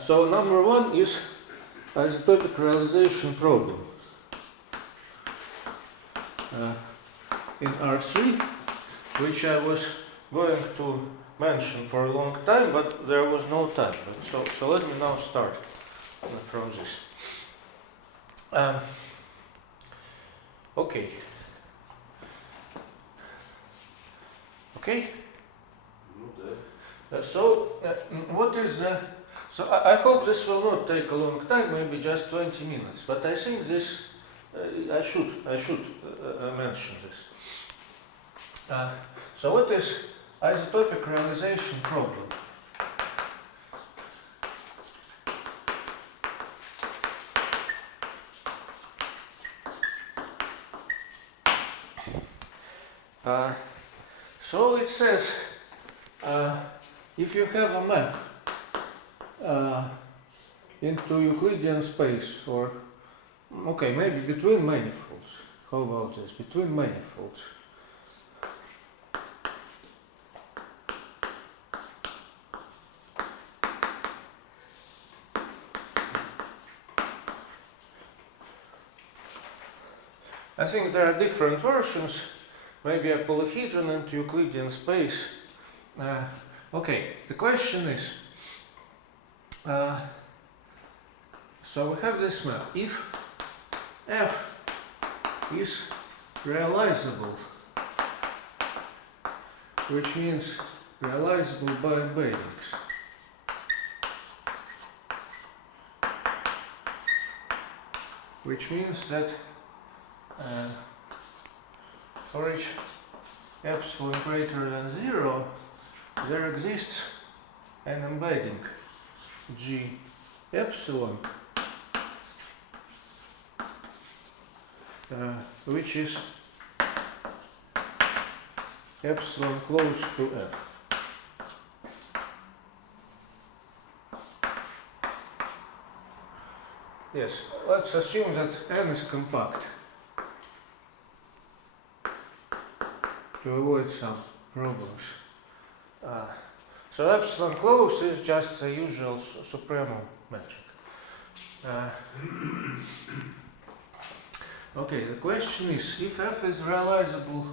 So number one is isotopic realization problem in R3, which I was going to mention for a long time, but there was no time. So let me now start from this. Okay. What is the... So I hope this will not take a long time, maybe just 20 minutes, but I think this, I should mention this. So what is isotopic realization problem? So it says, if you have a map into Euclidean space, or okay, maybe between manifolds. How about this? Between manifolds. I think there are different versions. Maybe a polyhedron into Euclidean space. Okay, the question is, so we have this map. If F is realizable, which means realizable by embeddings, which means that for each epsilon greater than 0, there exists an embedding G epsilon, which is epsilon close to F. Yes, let's assume that M is compact to avoid some problems. So epsilon close is just the usual supremo metric. Okay, the question is, if F is realizable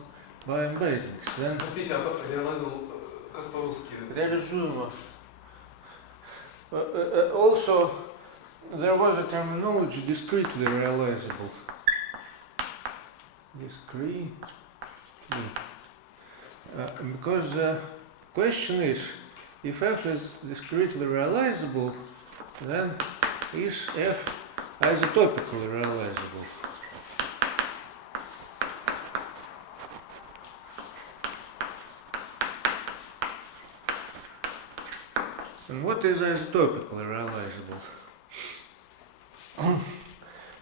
by embeddings, then... Простите, а реализовал как по-русски? Реализуемо. Also, there was a terminology discretely realizable. Discretely. Because the question is, if F is discretely realizable, then is F isotopically realizable? And what is isotopically realizable?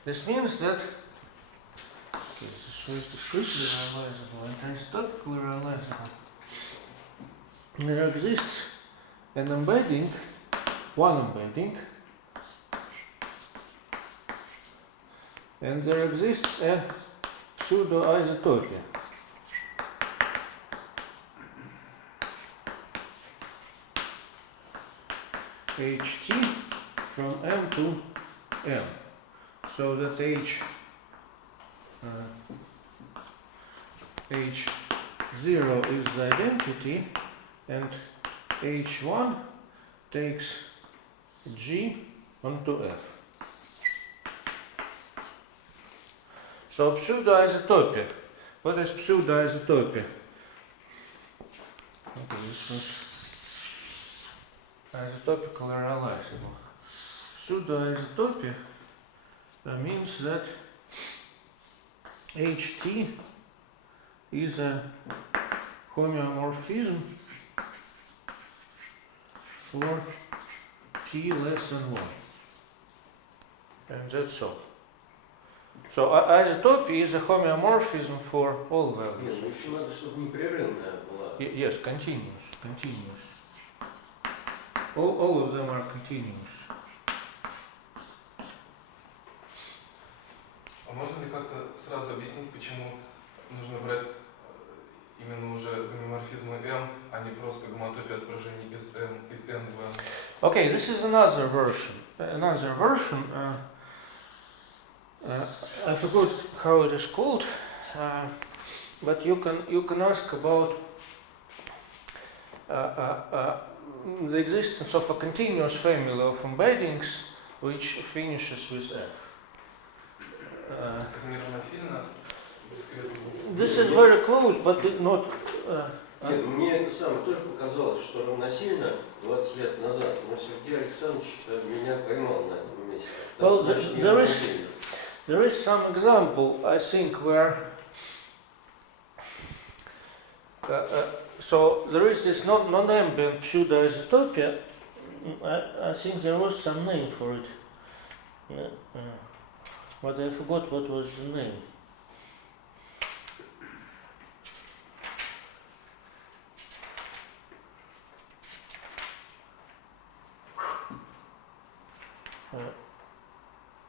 This means that this is discretely realizable and isotopically realizable. There exists an embedding, one embedding, and there exists a pseudo-isotopia. Ht from M to M, so that H0 is the identity and H1 takes G onto F. So pseudo-isotopia. What is pseudo-isotopia? Okay, this was isotopically realizable. Pseudo-isotopia means that Ht is a homeomorphism for t less than 1. And that's all. So isotopy is a homeomorphism for all values. Yes, continuous. All of them are continuous. А можно ли как-то сразу объяснить, почему нужно брать именно уже гомеоморфизмы M, а не просто гомотопия отражений из N в N? Okay, this is another version. I forgot how it is called, but you can ask about the existence of a continuous family of embeddings which finishes with f. Это не равносильно дискретному. This is very close, but not. Нет, мне это самое тоже показалось, что равносильно 20 лет назад, но Сергей Александрович меня поймал на этом месте. Well, значит, не there равносильно. is some example, I think, where so there is this non-ambient pseudo-isotopia. I think there was some name for it, but I forgot what was the name.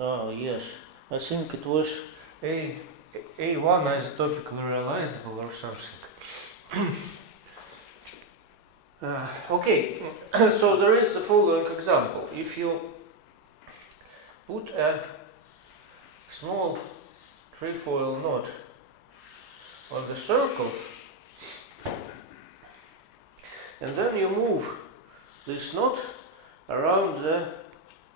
Oh yes, I think it was A1 isotopically realizable or something. Okay, so there is the following example. If you put a small trefoil knot on the circle and then you move this knot around the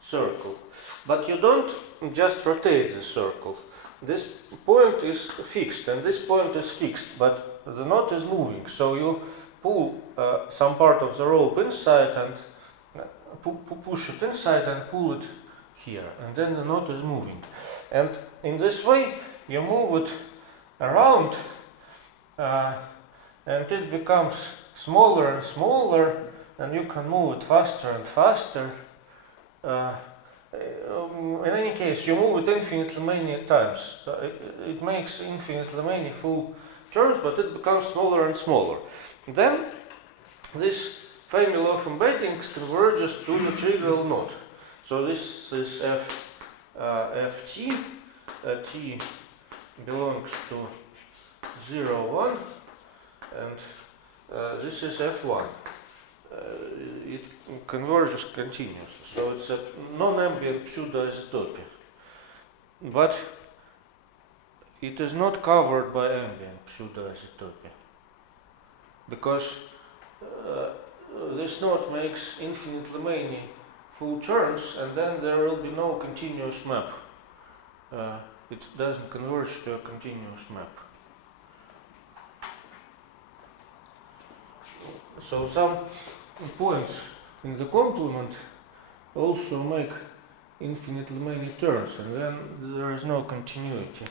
circle, but you don't just rotate the circle. This point is fixed and this point is fixed, but the knot is moving, so you pull some part of the rope inside and push it inside and pull it here, and then the knot is moving. And in this way you move it around and it becomes smaller and smaller, and you can move it faster and faster. In any case, you move it infinitely many times. It makes infinitely many full turns, but it becomes smaller and smaller. Then this family of embeddings converges to the trivial knot. So this is ft, t belongs to 0, 1, and this is f1. It converges continuously, so it's a non-ambient pseudo-isotopia, but it is not covered by ambient pseudo-isotopia, because this knot makes infinitely many full turns, and then there will be no continuous map. It doesn't converge to a continuous map. So some points in the complement also make infinitely many turns, and then there is no continuity.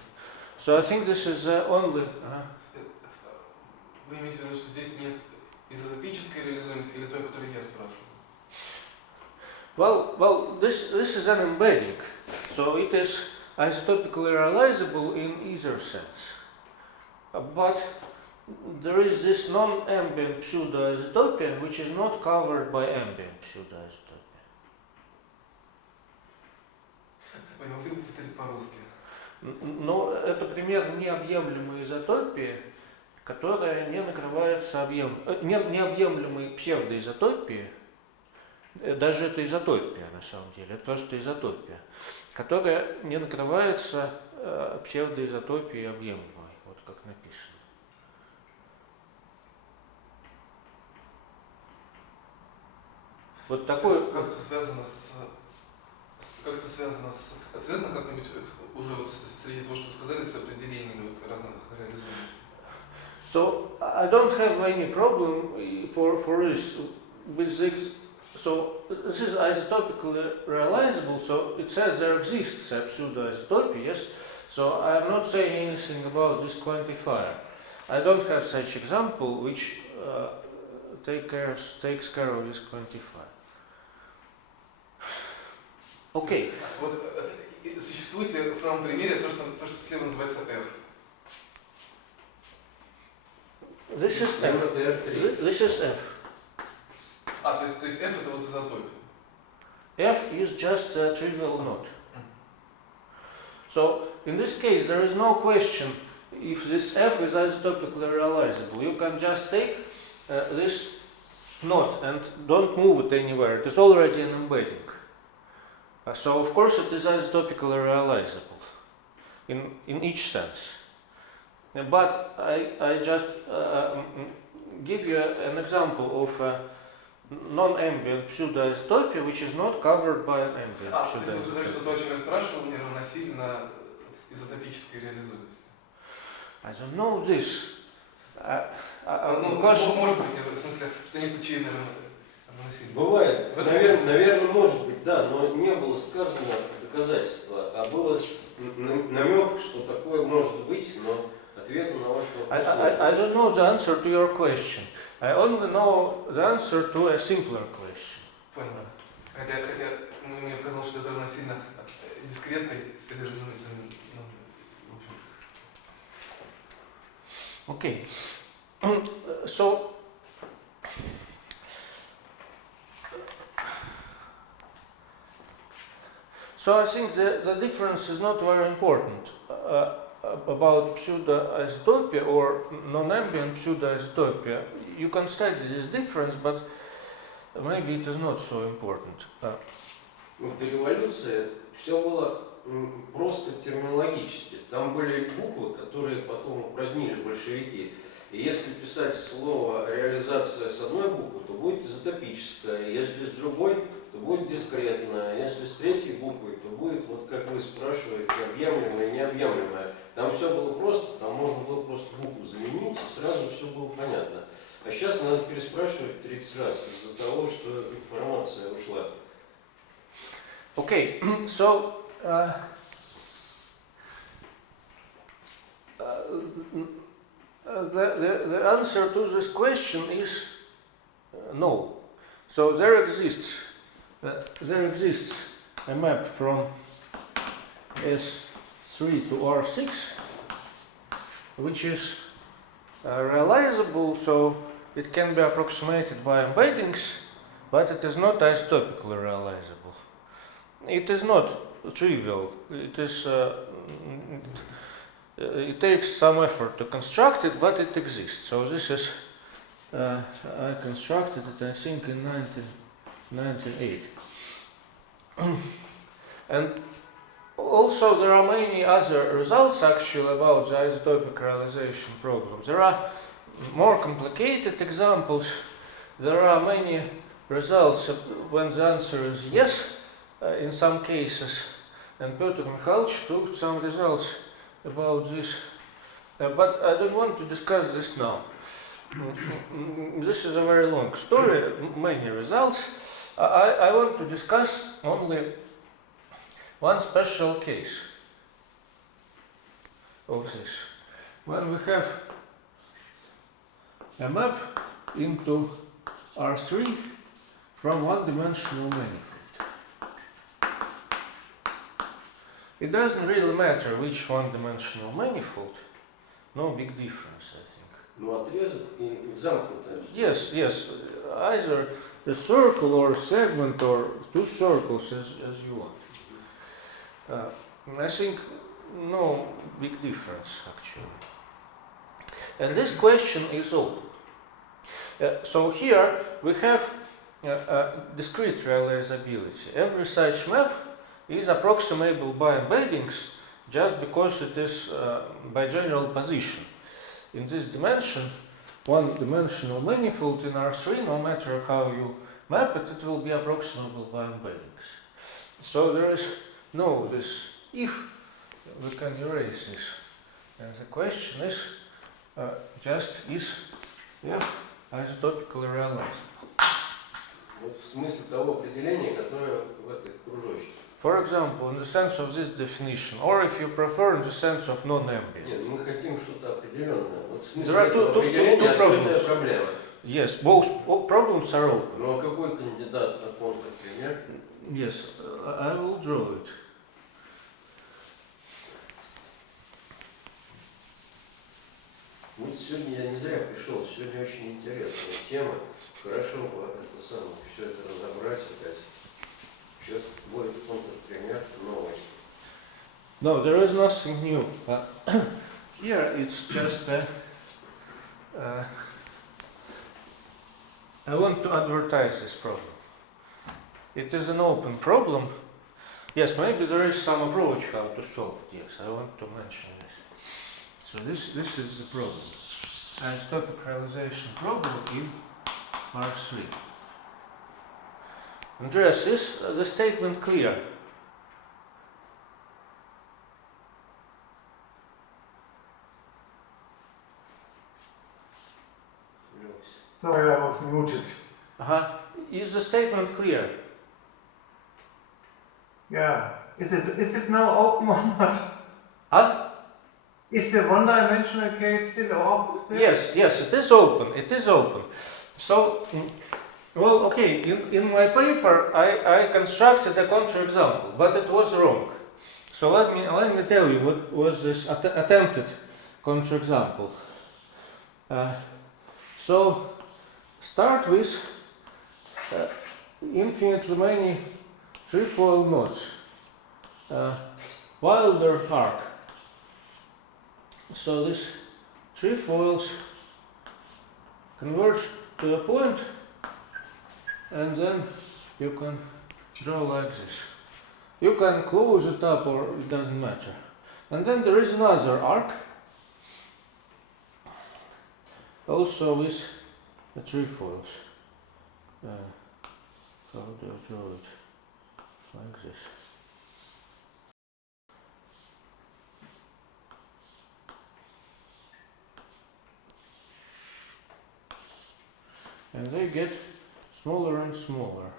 So I think this is only. Вы имеете в виду, что здесь нет изотопической реализуемости или той, которую я спрашивал? Well, this is an embedding, so it is isotopically realizable in either sense. But there is this non-ambient pseudo-isotopia which is not covered by ambient pseudo-isotopia. Вы не могли бы повторить по-русски? Но это пример необъемлемой изотопии, которая не накрывается необъемлемой псевдоизотопии. Даже это изотопия на самом деле, это просто изотопия, которая не накрывается псевдоизотопией объемлемой, вот как написано. Вот такое. Как-то связано с это связано как-нибудь уже вот среди того, что сказали, с определениями вот разных реализуемостей? So I don't have any problem for this with this. So this is isotopically realizable. So it says there exists a pseudo-isotopy, yes. So I am not saying anything about this quantifier. I don't have such example which takes care of this quantifier. Okay. Вот существует ли в правом примере то, что слева называется f? This is f. This is f. То есть f это вот изотопия. F is just a trivial knot. So in this case there is no question if this f is isotopically realizable. You can just take this not and don't move it anywhere. It is already an embedding. So of course it is isotopically realizable in each sense. But I just give you an example of a non-ambient pseudo-isotopia which is not covered by an ambient То есть вы знаете, что pseudo-isotopia. то, о чем я спрашивал, не равносильно изотопической реализуемости? I don't know this. Ну, Because может быть, в смысле, что нет очевидно равносильно. Бывает, В этом смысле. наверное, может быть, да, но не было сказано доказательства, а было намек, что такое может быть, но ответа на ваш вопрос нет. I don't know the answer to your question. I only know the answer to a simpler question. Понял. Хотя мне показалось, что это равносильно дискретной реализуемости. Ну, в общем. Okay. So I think the difference is not very important about pseudo-isotopia or non-ambient pseudo-isotopia. You can study this difference, but maybe it is not so important. Вот революция, все было просто терминологически. Там были буквы, которые потом упразднили большевики. И если писать слово реализация с одной буквы, то будет изотопическая. Если с другой, то будет дискретная. Если с третьей буквой, то будет, вот как вы спрашиваете, объемлемое и необъемлемое. Там все было просто, там можно было просто букву заменить, и сразу все было понятно. А сейчас надо переспрашивать 30 раз из-за того, что информация ушла. Okay, so the answer to this question is no. So there exists a map from S3 to R6, which is realizable, so it can be approximated by embeddings, but it is not isotopically realizable. It is not trivial. It is. It takes some effort to construct it, but it exists. So this is. I constructed it, I think, in 1998. And also there are many other results actually about the isotopic realization problem. There are more complicated examples. There are many results when the answer is yes. In some cases, and Piotr Mikhailovich took some results about this, but I don't want to discuss this now. This is a very long story, many results. I want to discuss only one special case of this. When we have a map into R3 from one-dimensional manifold. It doesn't really matter which one-dimensional manifold, no big difference, I think. Ну, отрезок и замкнутый. Yes, either a circle or a segment or two circles as you want. I think no big difference actually. And this question is open. So here we have discrete realizability. Every such map is approximable by embeddings just because it is by general position. In this dimension, one-dimensional manifold in R3, no matter how you map it, it will be approximable by embeddings. So there is no this if we can erase this. And the question is just is f isotopically realizable. Вот в смысле того определения, которое в этой кружочке. For example, in the sense of this definition, or if you prefer, in the sense of non-ambient. Нет, мы хотим что-то определенное. Вот в смысле There are этого определения открытая проблема. Yes, both problems are open. Ну а какой кандидат на контрпример? Yes, I will draw it. Вот сегодня я не зря пришел, сегодня очень интересная тема. Хорошо бы это самое, все это разобрать опять. Сейчас будет контрпример новый. No, there is nothing new. Here it's just a I want to advertise this problem. It is an open problem. Yes, maybe there is some approach how to solve it. Yes, I want to mention this. So this is the problem. Isotopic realization problem in R3. Andreas, is the statement clear? Sorry, I was muted. Is the statement clear? Yeah. Is it now open or not? Huh? Is the one-dimensional case still open? Yes, it is open. It is open. So, well, okay. In my paper, I constructed a counterexample, but it was wrong. So let me tell you what was this attempted counterexample. So start with infinitely many trefoil knots, Wilder arc. So these trefoils converge to a point, and then you can draw like this. You can close it up, or it doesn't matter. And then there is another arc, also with the trefoils. How do I draw it? Like this. And they get smaller and smaller.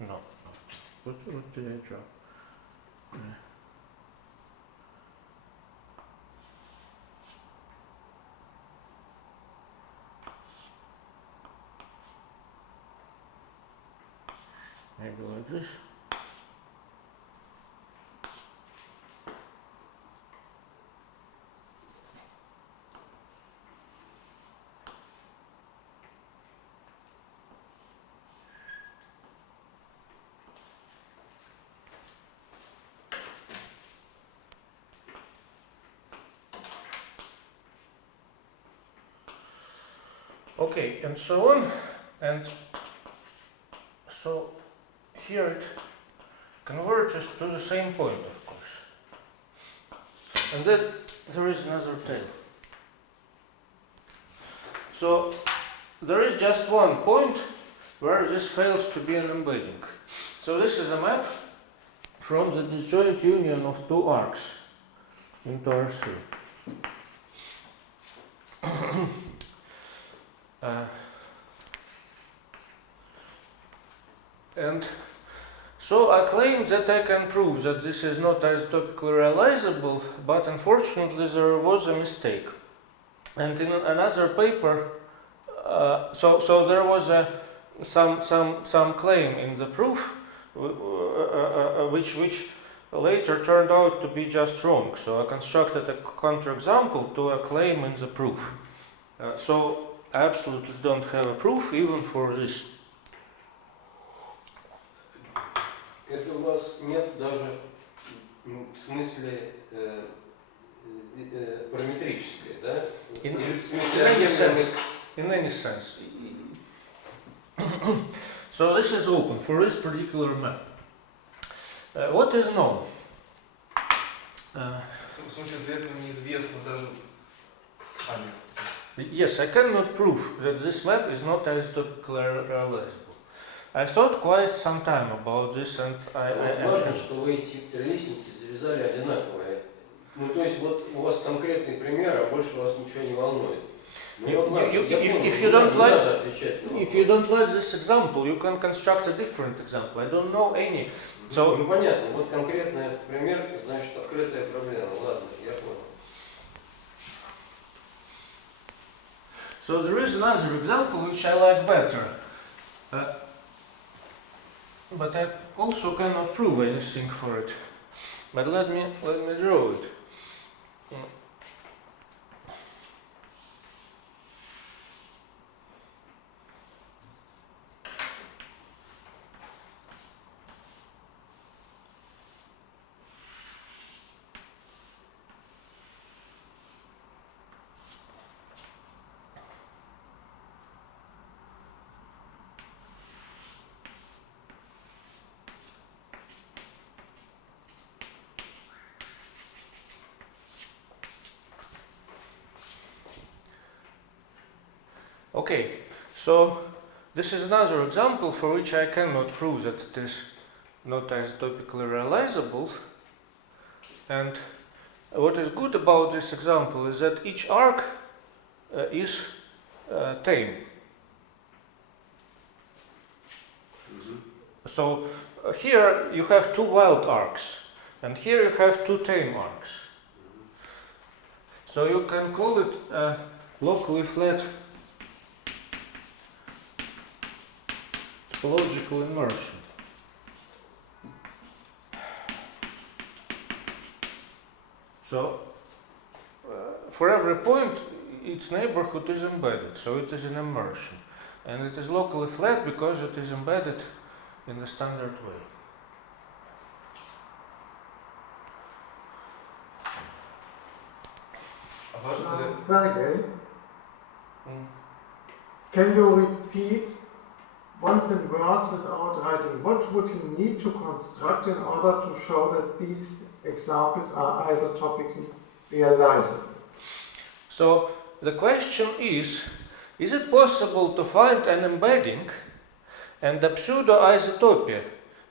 No. What did I draw? Maybe like this. Okay, and so on, and so here it converges to the same point, of course. And then there is another tail. So there is just one point where this fails to be an embedding. So this is a map from the disjoint union of two arcs into R3. And so I claim that I can prove that this is not isotopically realizable, but unfortunately there was a mistake. And in another paper, so there was some claim in the proof, which later turned out to be just wrong. So I constructed a counterexample to a claim in the proof. So I absolutely don't have a proof even for this. Это у вас нет даже в смысле параметрической, да? In any sense. So this is open for this particular map. What is known? В смысле, для этого неизвестно даже... Yes, I cannot prove that this map is not isotopically realizable. I thought quite some time about this, and Важно, что вы эти трилистники завязали одинаковые. Ну, то есть вот у вас конкретный пример, а больше вас ничего не волнует. If you don't like this example, you can construct a different example. I don't know any. So, ну понятно, вот конкретный этот пример, значит, открытая проблема. Ладно, я понял. So there is another example which I like better. but I also cannot prove anything for it. But let me draw it. Okay, so this is another example for which I cannot prove that it is not isotopically realizable. And what is good about this example is that each arc is tame. So here you have two wild arcs, and here you have two tame arcs. So you can call it a locally flat topological immersion. So for every point, its neighborhood is embedded, so it is an immersion. And it is locally flat because it is embedded in the standard way. А важно ли... Sergey, can you repeat once in words without writing? What would you need to construct in order to show that these examples are isotopically realizable? So the question is it possible to find an embedding and a pseudo-isotopia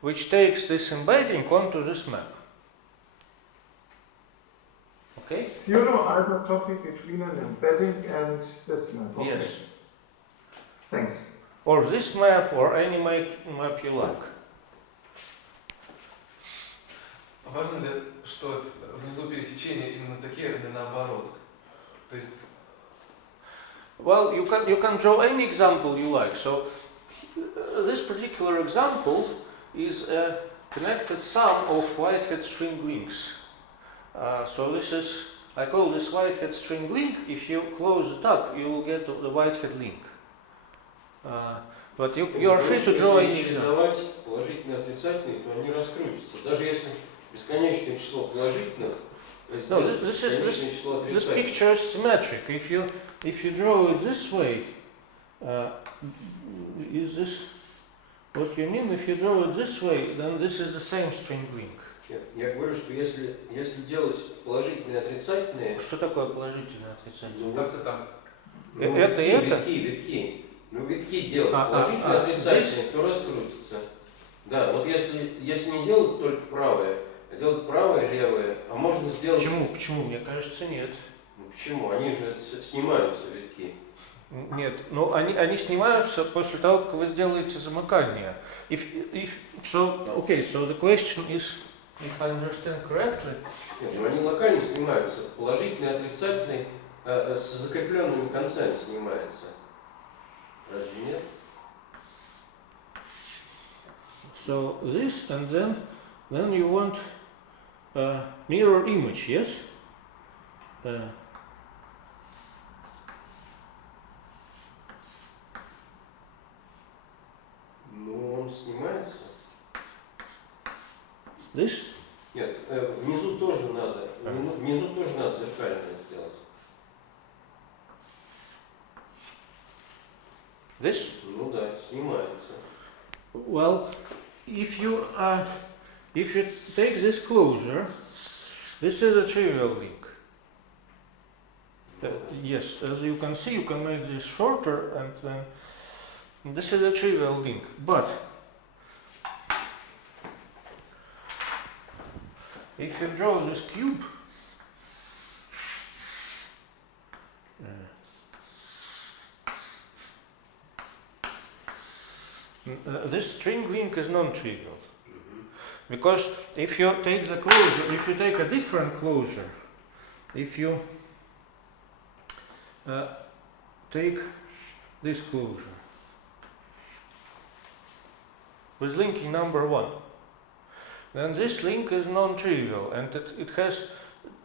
which takes this embedding onto this map? Okay? Pseudo-isotopic between an embedding and this map. Okay. Yes. Thanks. Or this map, or any map you like. Важно ли, что внизу пересечения именно такие, а не наоборот? То есть... Well, you can draw any example you like. So this particular example is a connected sum of Whitehead string links. So this is, I call this Whitehead string link. If you close it up, you will get the Whitehead link. But you are free to draw any Если example. чередовать положительные и отрицательные, то они раскрутятся. Даже если бесконечное число положительных, то есть No, бесконечное число this отрицательных. picture is symmetric. If you draw it this way, is this what you mean? If you draw it this way, then this is the same string link. Нет, я говорю, что если делать положительные и отрицательные, Что такое положительное отрицательное? ну, Так-то там. ну, Это и это? витки. Ну, витки делать положительные и отрицательные, то раскрутится. Да, вот если не делать только правое, а делать правое и левое, а можно сделать... Почему? Мне кажется, нет. Ну, почему? Они же снимаются, витки. Нет, ну они снимаются после того, как вы сделаете замыкание. So the question is, if I understand correctly. Нет, ну они локально снимаются, положительные, отрицательные, с закрепленными концами снимается. Разве нет? So this, and then you want mirror image, yes? Ну, он снимается. This? Нет, внизу тоже надо. Внизу тоже надо зеркально сделать. This? Ну да, снимается. Well, if you take this closure, this is a trivial link. Yes, as you can see, you can make this shorter, and then this is a trivial link. But if you draw this cube, this string link is non-trivial. Because if you take the closure, if you take a different closure, if you take this closure, with linking number 1. Then this link is non-trivial and it has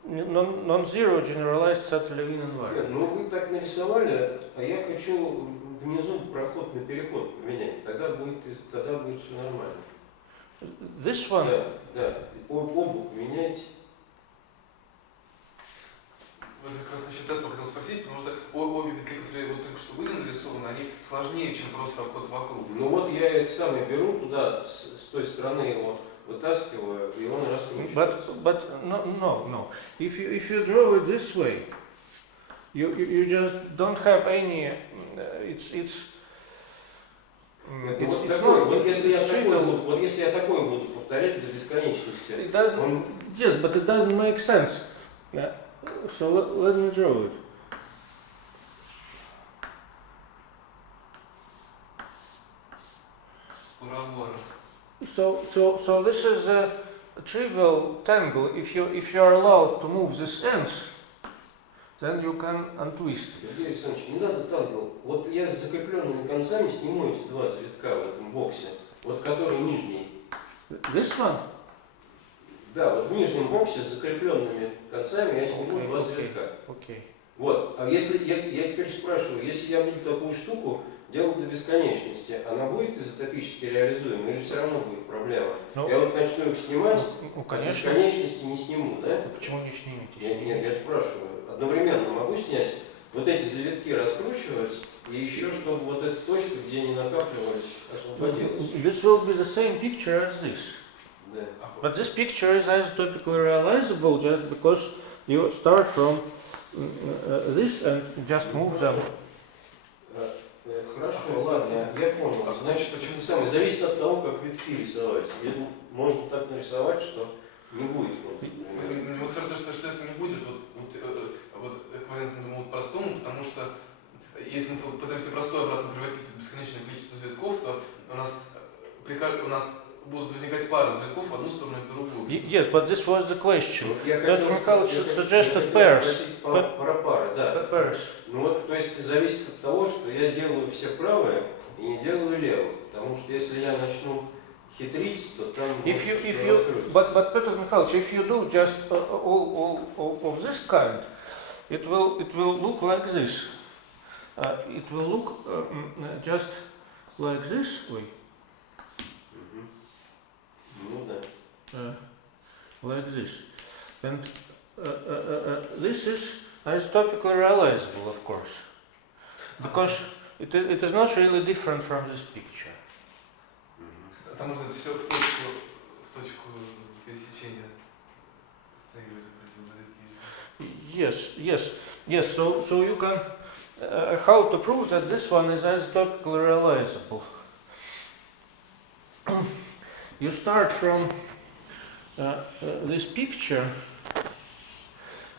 non-zero generalized Sutter-Levin Нет, environment. ну вы так нарисовали, а я хочу внизу проход на переход поменять. Тогда будет все нормально. This one, Да. Оба поменяйте. Вот я как раз насчет этого хотел спросить, потому что обе петли, которые вот только что были нарисованы, они сложнее, чем просто обход вокруг. Ну вот я это самое беру туда, с той стороны его вытаскиваю, и он раскручивается. but no. If you draw it this way, you just don't have any. Вот если я такой буду повторять до бесконечности. It doesn't. Yes, but it doesn't make sense. So let me draw it. So this is a trivial tangle. If you are allowed to move these ends, then you can untwist it. Сергей Александрович, не надо тангл. Вот я с закрепленными концами сниму эти два завитка в этом боксе, вот который нижний. This one? Да, вот в нижнем боксе с закрепленными концами я сниму два завитка. Okay. Вот, а если я теперь спрашиваю, если я буду такую штуку делать до бесконечности, она будет изотопически реализуема или все равно будет проблема? Ну, я вот начну их снимать, конечно. бесконечности не сниму, да? Почему не снимете? Нет, я спрашиваю, одновременно могу снять, вот эти завитки раскручивать, и еще чтобы вот эта точка, где они накапливались, освободилась. This will be the same picture as this. Да. But this picture is isotopically realizable just because you start from this and just move them. Хорошо, ладно, я понял. Значит, почему самое зависит от того, как витки рисовать. Можно так нарисовать, что не будет. Мне вот кажется, что это не будет вот эквивалентному простому, потому что если мы пытаемся простое обратно превратить в бесконечное количество завитков, то у нас будут возникать пары завитков в одну сторону и в другую. Yes, but this was the question. Я Melikhov suggested pairs. Пары, да. Pairs. Ну вот, то есть зависит от того, что я делаю все правые и не делаю левых. Потому что если я начну хитрить, то там but Petr Mikhailovich, if you do just all of this kind, it will look like this. It will look just like this way. Ну да. Like this. And this is isotopically realizable, of course, because it is not really different from this picture. Там можно это все в точку пересечения стягивать вот эти завитки. Yes. So you can how to prove that this one is isotopically realizable? You start from this picture,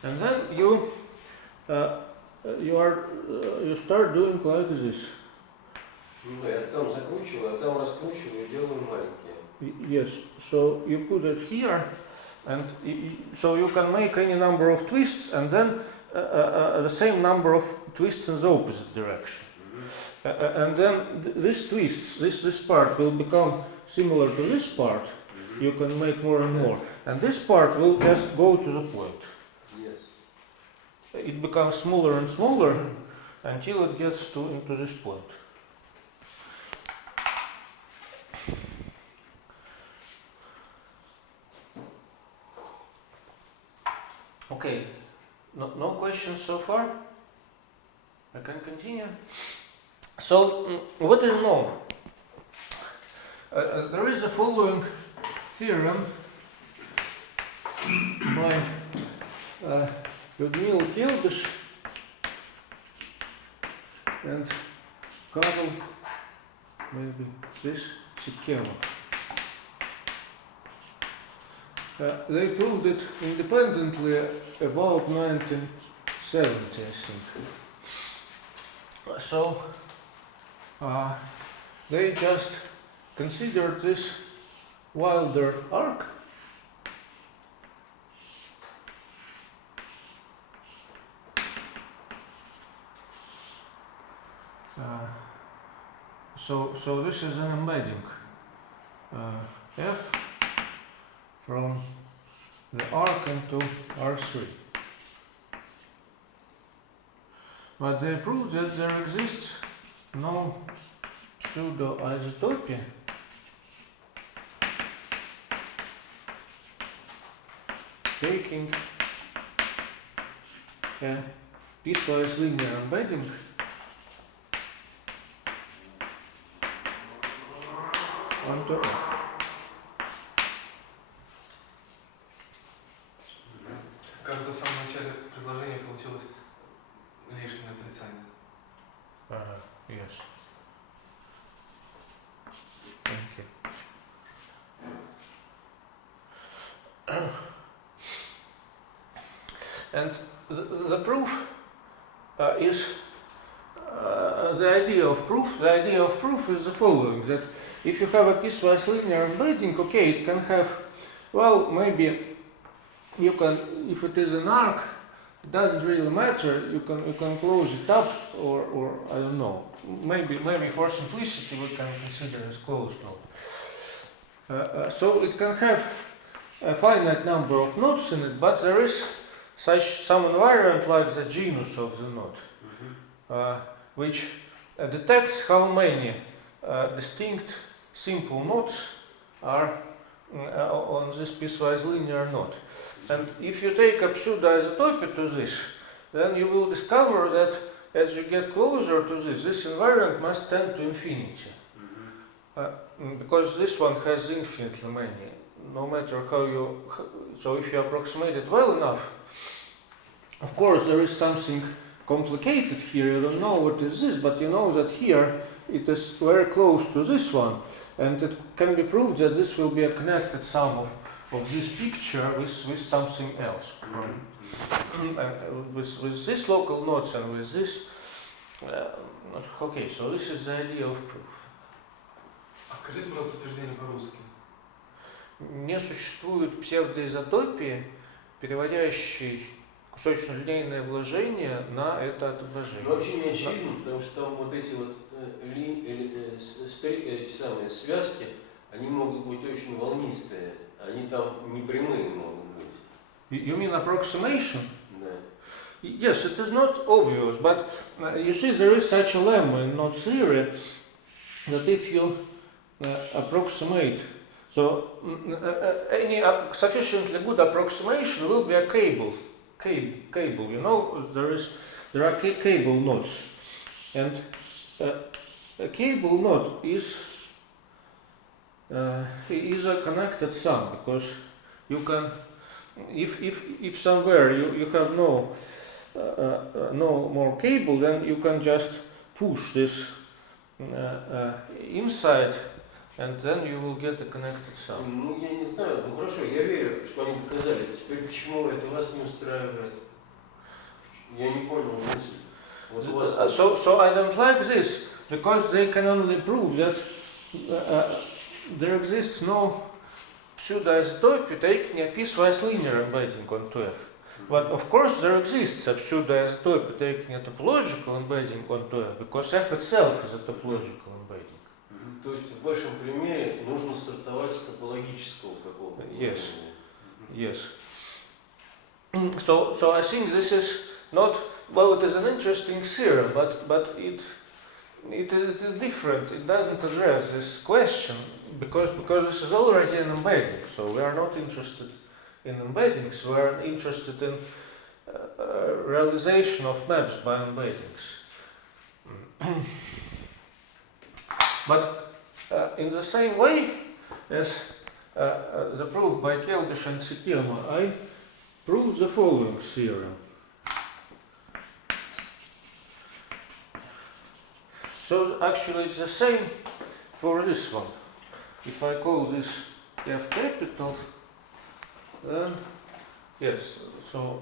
and then you start doing like this. Ну да, я там закручиваю, а там раскручиваю и делаю маленькие. Yes. So you put it here, and so you can make any number of twists, and then the same number of twists in the opposite direction. And then these twists, this part will become similar to this part. You can make more and more, and this part will just go to the point. Yes. It becomes smaller and smaller until it gets into this point. Okay, no questions so far? I can continue. So, what is known? There is a following theorem by Sergey Melikhov and Karl, maybe this, Sikeva. They proved it independently about 1970, I think. So they just considered this Wilder arc so this is an embedding F from the arc into R3. But they proved that there exists no pseudo-isotopy taking a piecewise linear embedding onto F. Кажется, в самом начале предложения получилось лишнее отрицание. Yes. Thank you. And the proof is the idea of proof. The idea of proof is the following: that if you have a piecewise linear embedding, okay, it can have, well, maybe you can, if it is an arc, it doesn't really matter. You can close it up, or I don't know. Maybe for simplicity we can consider as closed node. So it can have a finite number of nodes in it, but there is some invariant like the genus of the node, which detects how many distinct simple nodes are on this piecewise linear node. And if you take a pseudo-isotopy to this, then you will discover that as you get closer to this invariant must tend to infinity. Because this one has infinitely many, no matter how you, so if you approximate it well enough, of course there is something complicated here, you don't know what is this, but you know that here it is very close to this one, and it can be proved that this will be a connected sum of this picture with something else. With this local nodes and with this, okay, so this is the idea of proof. Скажите, пожалуйста, утверждение по-русски. Не существует псевдоизотопии, переводящей кусочно-линейное вложение на это отображение. Ну, вообще не очевидно, потому что там вот эти вот самые связки, они могут быть очень волнистые, они там не прямые могут быть. You mean approximation? Да. Yes, it is not obvious, but you see there is such a lemma in knot theory that if you approximate, so any sufficiently good approximation will be a cable. You know, there are cable nodes, and a cable node is a connected sum, because you can, if somewhere you have no more cable, then you can just push this inside, and then you will get a connected sum. Ну, я не знаю, ну хорошо, я верю, что они доказали. Теперь почему это вас не устраивает? Я не понял мысль. Вот у вас... So I don't like this, because they can only prove that there exists no pseudo-isotopy taking a piecewise linear embedding onto F. But of course there exists a pseudo-isotopy taking a topological embedding onto F, because F itself is a topological embedding. То есть в вашем примере нужно стартовать с топологического какого-то. Yes. Yes. So I think this is not, well, it is an interesting theorem, but it is different. It doesn't address this question because this is already an embedding. So we are not interested in embeddings. We are interested in realization of maps by embeddings. But in the same way as the proof by Keldysh and Sikema, I proved the following theorem. So actually it's the same for this one. If I call this F capital, then yes, so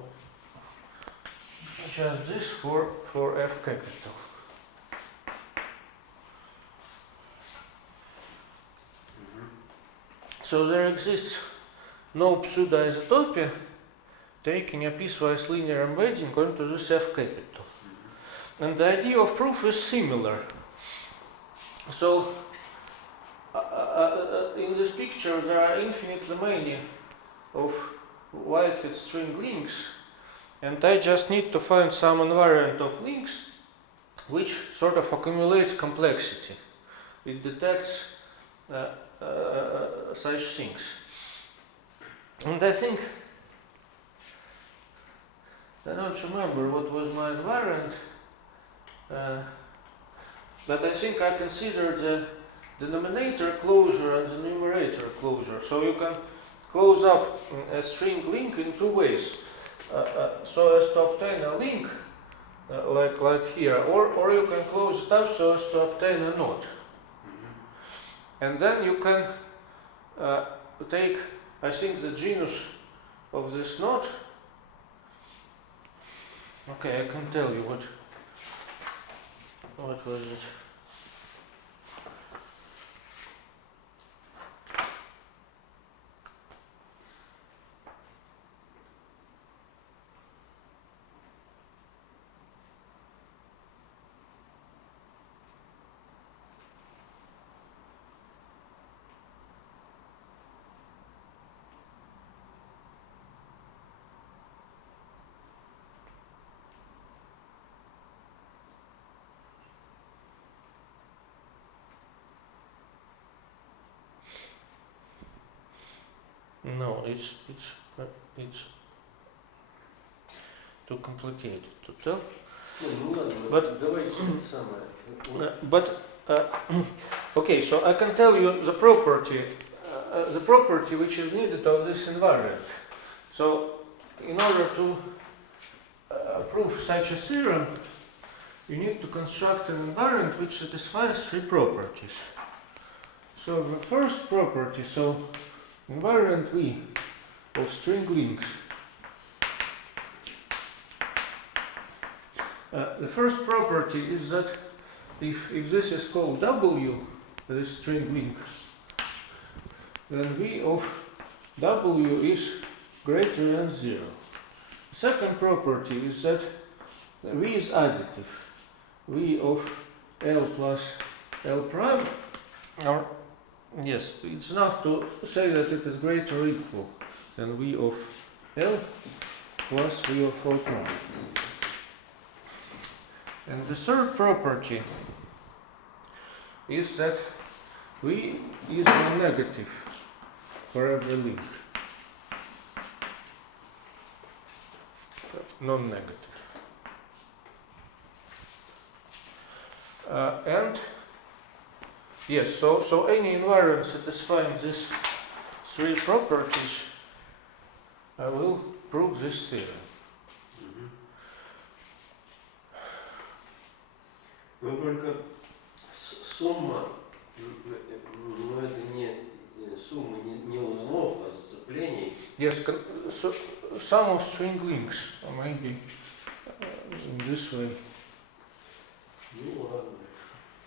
just this for F capital. So there exists no pseudo-isotopy taking a piecewise linear embedding onto this F capital. And the idea of proof is similar. So in this picture there are infinitely many of Whitehead string links, and I just need to find some invariant of links which sort of accumulates complexity. It detects such things. And I think, I don't remember what was my invariant, but I think I considered the denominator closure and the numerator closure. So you can close up a string link in two ways, so as to obtain a link, like here, or you can close it up so as to obtain a knot. And then you can take, I think, the genus of this knot. Okay, I can tell you what was it. No, it's too complicated to tell. Ну ладно, But- давайте самое. But okay, so I can tell you the property which is needed of this invariant. So in order to prove such a theorem, you need to construct an invariant which satisfies three properties. So the first property, so invariant V of string links. The first property is that if this is called W, this string link, then V of W is greater than 0. The second property is that V is additive. V of L plus L prime, or yes, it's enough to say that it is greater or equal than V of L plus V of L prime. And the third property is that V is non-negative for every link. Non-negative. And yes, so any invariant satisfying these three properties, I will prove this theorem. Но только сумма, но это не сумма не узлов, а зацеплений. Yes, so sum of string links, or maybe in this way. Ну ладно.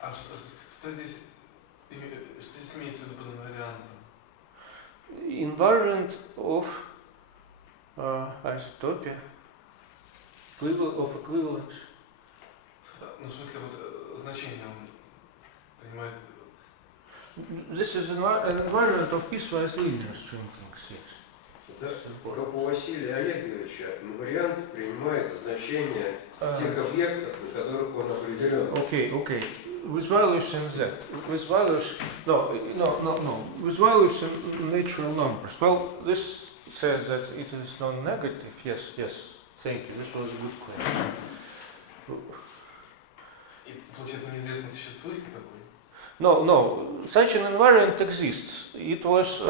А что здесь имеется в виду под инвариантом? Invariant of isotopia, of equivalence. Ну, в смысле, вот значение он принимает. This is an invariant of piecewise linear string links, yes. Да, как у Василия Олеговича, инвариант принимает значение тех объектов, на которых он определен. Okay. With values in Z. With values, no. With values in natural numbers. Well, this says that it is non-negative. Yes. Thank you. This was a good question. И получается, неизвестно, существует ли такой? No. Such an invariant exists. It was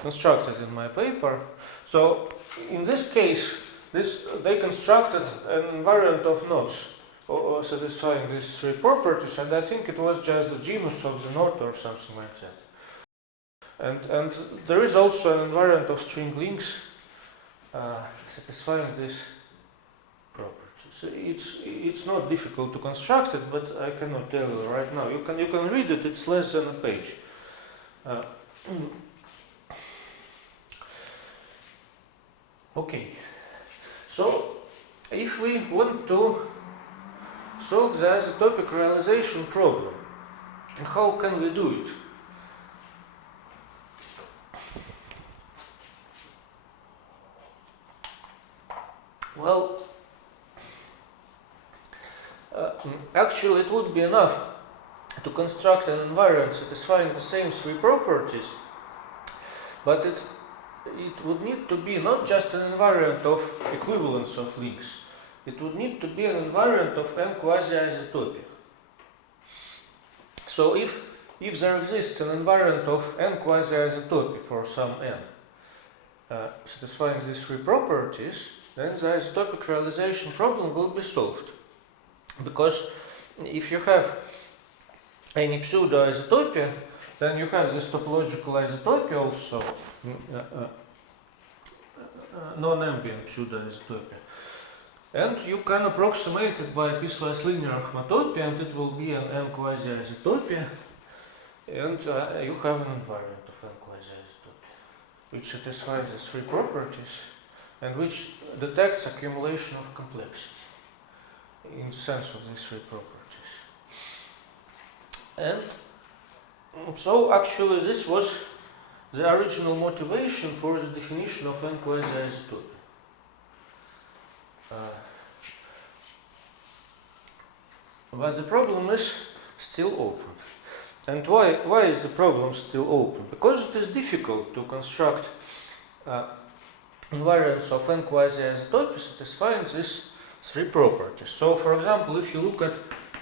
constructed in my paper. So, in this case, they constructed an invariant of knots satisfying these three properties, and I think it was just the genus of the knot or something like that. And there is also an invariant of string links satisfying these properties. It's not difficult to construct it, but I cannot tell you right now. You can read it. It's less than a page. Okay. So if we want to solve the isotopic realization problem, how can we do it? Well, actually it would be enough to construct an invariant satisfying the same three properties, but it would need to be not just an invariant of equivalence of links, it would need to be an invariant of n quasi-isotopy. So if there exists an invariant of n quasi-isotopy for some n, satisfying these three properties, then the isotopic realization problem will be solved. Because if you have any pseudo-isotopy, then you have this topological isotopy also, non-ambient pseudo-isotopy. And you can approximate it by a piecewise linear homotopy, and it will be an n quasi-isotopy, and you have an invariant of n quasi-isotopy, which satisfies the three properties, and which detects accumulation of complexity in the sense of these three properties. And so actually this was the original motivation for the definition of n quasi-isotopy. But the problem is still open. And why is the problem still open? Because it is difficult to construct invariants of n quasi-isotopy satisfying these three properties. So, for example, if you look at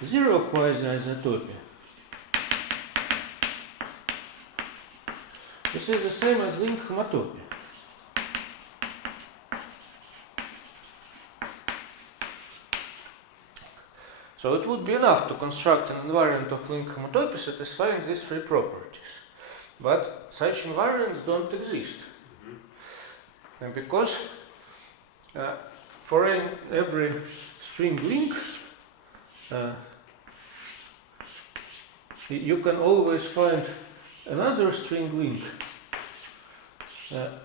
zero quasi-isotopy, this is the same as link homotopy. So it would be enough to construct an invariant of link homotopy satisfying these three properties. But such invariants don't exist. And because for every string link, you can always find another string link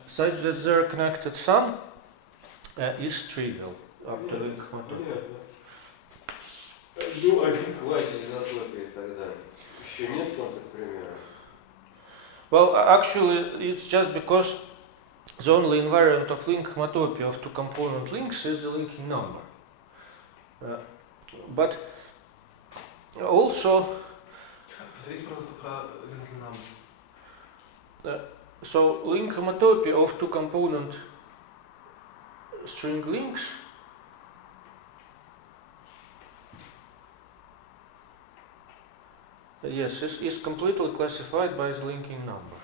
such that their connected sum is trivial up to link homotopy. Ну, один квази-изотопии тогда еще нет контакт примера. Well, actually, it's just because the only invariant of link homotopy of two component links is the linking number. But also, Повторите, пожалуйста, про linking number. so link homotopy of two component string links yes, is completely classified by the linking number.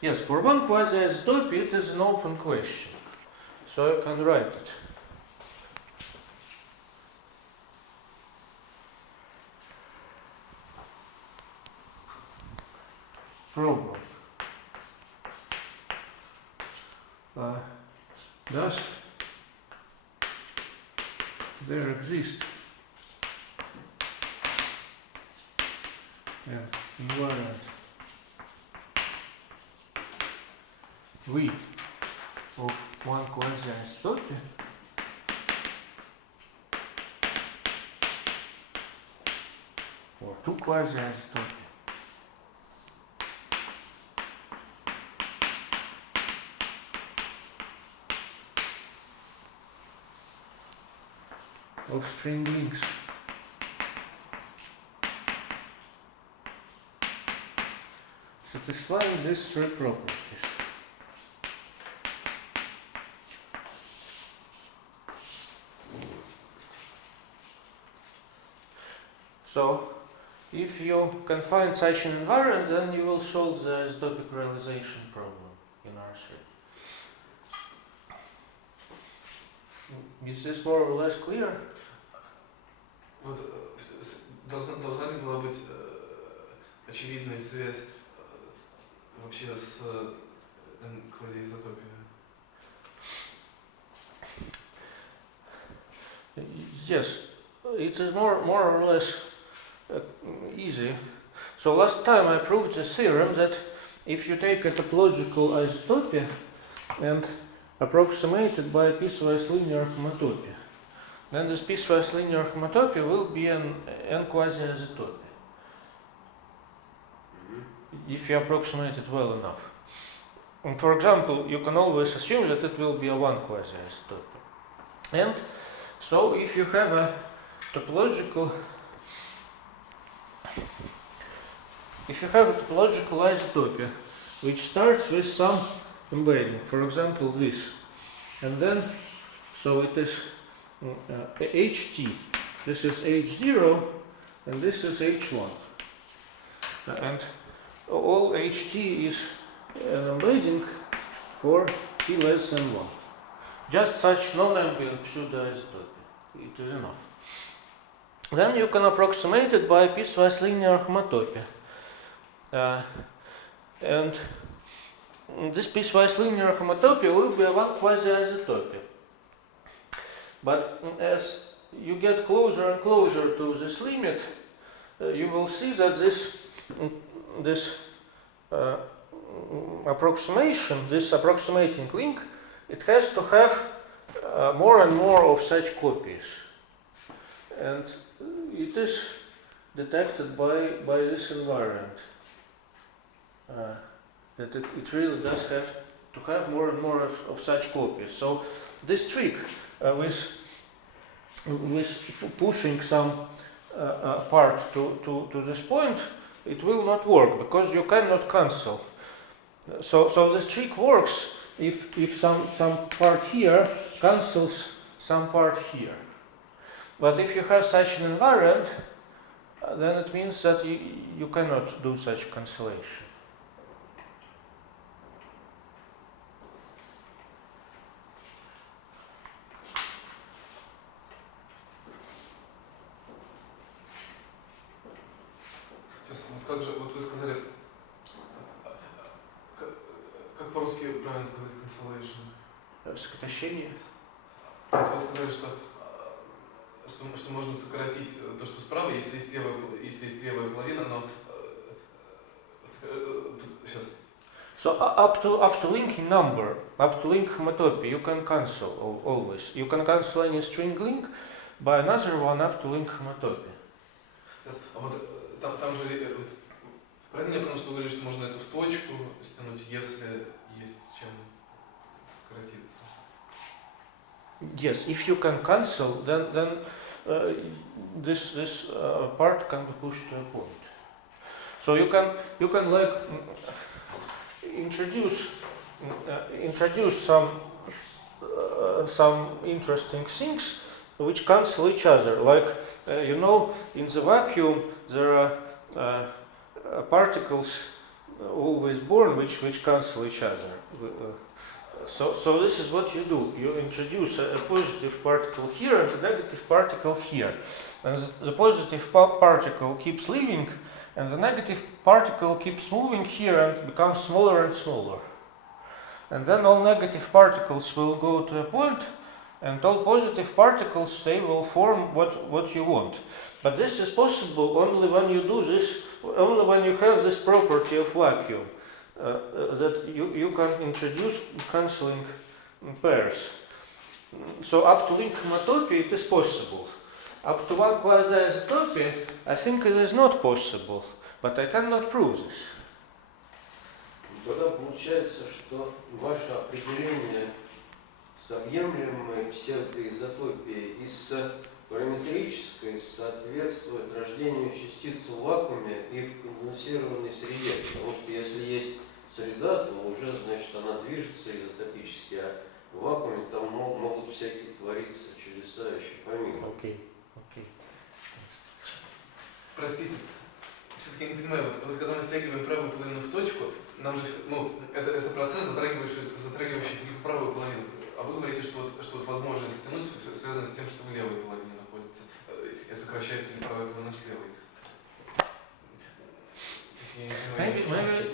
Yes, for one quasi-isotopy it is an open question, so I can write it. Problem. Does there exist an invariant V of one quasi-isotopy or two quasi-isotopy of string links satisfying these three properties. So, if you can find such an invariant, then you will solve the isotopic realization problem in R3. Is this more or less clear? Вот должна ли была быть очевидная связь вообще с квазиизотопией? Yes, it is more or less easy. So last time I proved the theorem that if you take a topological isotopy and approximate it by a piecewise linear homotopy, then this piecewise linear homotopy will be an n quasi-isotopy. if you approximate it well enough. And for example, you can always assume that it will be a one quasi-isotopy. And so if you have a topological isotopy which starts with some embedding, for example this, and then so it is HT, this is H0 and this is H1, and all HT is an embedding for T less than 1. Just such non-ambient pseudo-isotopy, it is enough. Then you can approximate it by piecewise linear homotopy. And this piecewise linear homotopy will be a one quasi-isotopy. But as you get closer and closer to this limit, you will see that this approximation, this approximating link, it has to have more and more of such copies. And it is detected by this invariant. That it really does have to have more and more of such copies. So this trick with pushing some part to this point, it will not work because you cannot cancel. So this trick works if some part here cancels some part here. But if you have such an invariant, then it means that you cannot do such cancellation. Как же, вот вы сказали, как по-русски правильно сказать cancellation? Сокращение. Вот вы сказали, что можно сократить то, что справа, если есть левая половина, но сейчас. So up to linking number, up to link homotopy, you can cancel always. You can cancel any string link by another one up to link homotopy. А вот там же правильно я понял, что вы говорили, что можно это в точку стянуть, если есть чем сократиться? Yes, if you can cancel, then this part can be pushed to a point. So you can like introduce some interesting things which cancel each other. Like in the vacuum there are particles always born which cancel each other. So this is what you do. You introduce a positive particle here and a negative particle here. And the positive particle keeps leaving and the negative particle keeps moving here and becomes smaller and smaller. And then all negative particles will go to a point and all positive particles, they will form what you want. But this is possible only when you do this, only when you have this property of vacuum. That you can introduce cancelling pairs. So up to link homotopy it is possible. Up to one quasi-isotopy I think it is not possible, but I cannot prove this. Тогда получается, что ваше определение с объемлемой псевдоизотопией и с параметрической соответствует рождению частиц в вакууме и в конденсированной среде, потому что если есть среда, то уже, значит, она движется изотопически, а в вакууме там могут всякие твориться чудеса еще помимо. Okay. Простите, все-таки я не понимаю, вот когда мы стягиваем правую половину в точку, нам же, это процесс, затрагивающий только правую половину. А вы говорите, что возможность стянуть связана с тем, что в левой половине находится, и сокращается не правая половина с левой.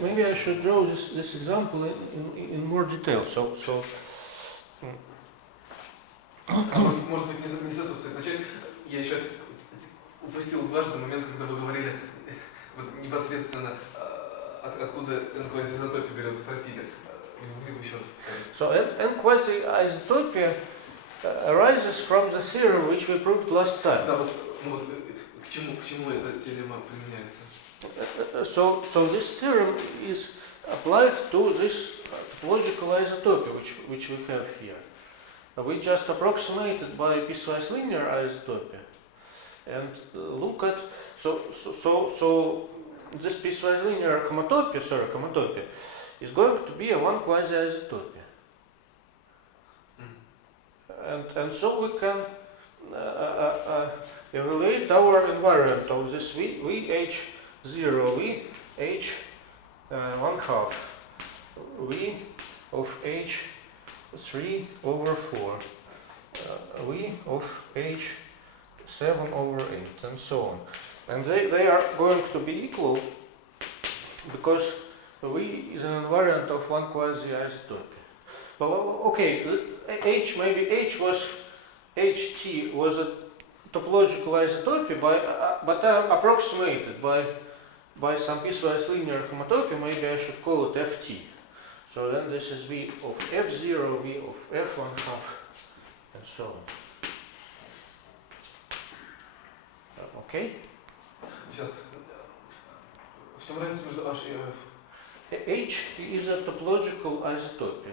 Maybe I should draw this example in more detail. So. Может быть, не с этого стоит начать. Я еще упустил дважды момент, когда вы говорили вот непосредственно откуда n-quasi-изотопия берется, простите. So n-quasi-isotopia arises from the theorem which we proved last time. Да, вот к чему эта теорема применяется? So this theorem is applied to this topological isotopy which we have here. We just approximated by piecewise linear isotopy and look at so this piecewise linear homotopy is going to be a one quasi isotopy. And so we can evaluate our invariant of this VH0, VH 1/2, V of H3 over 4, V of H7 over 8, and so on. And they are going to be equal because V is an invariant of one quasi isotopy. Well, okay, HT was a topological isotopy but approximated by some piecewise linear homotopy. Maybe I should call it FT. So then this is V of F0, V of F1/2, and so on. Okay? Сейчас. В чем разница между H и F? H is a topological isotopy.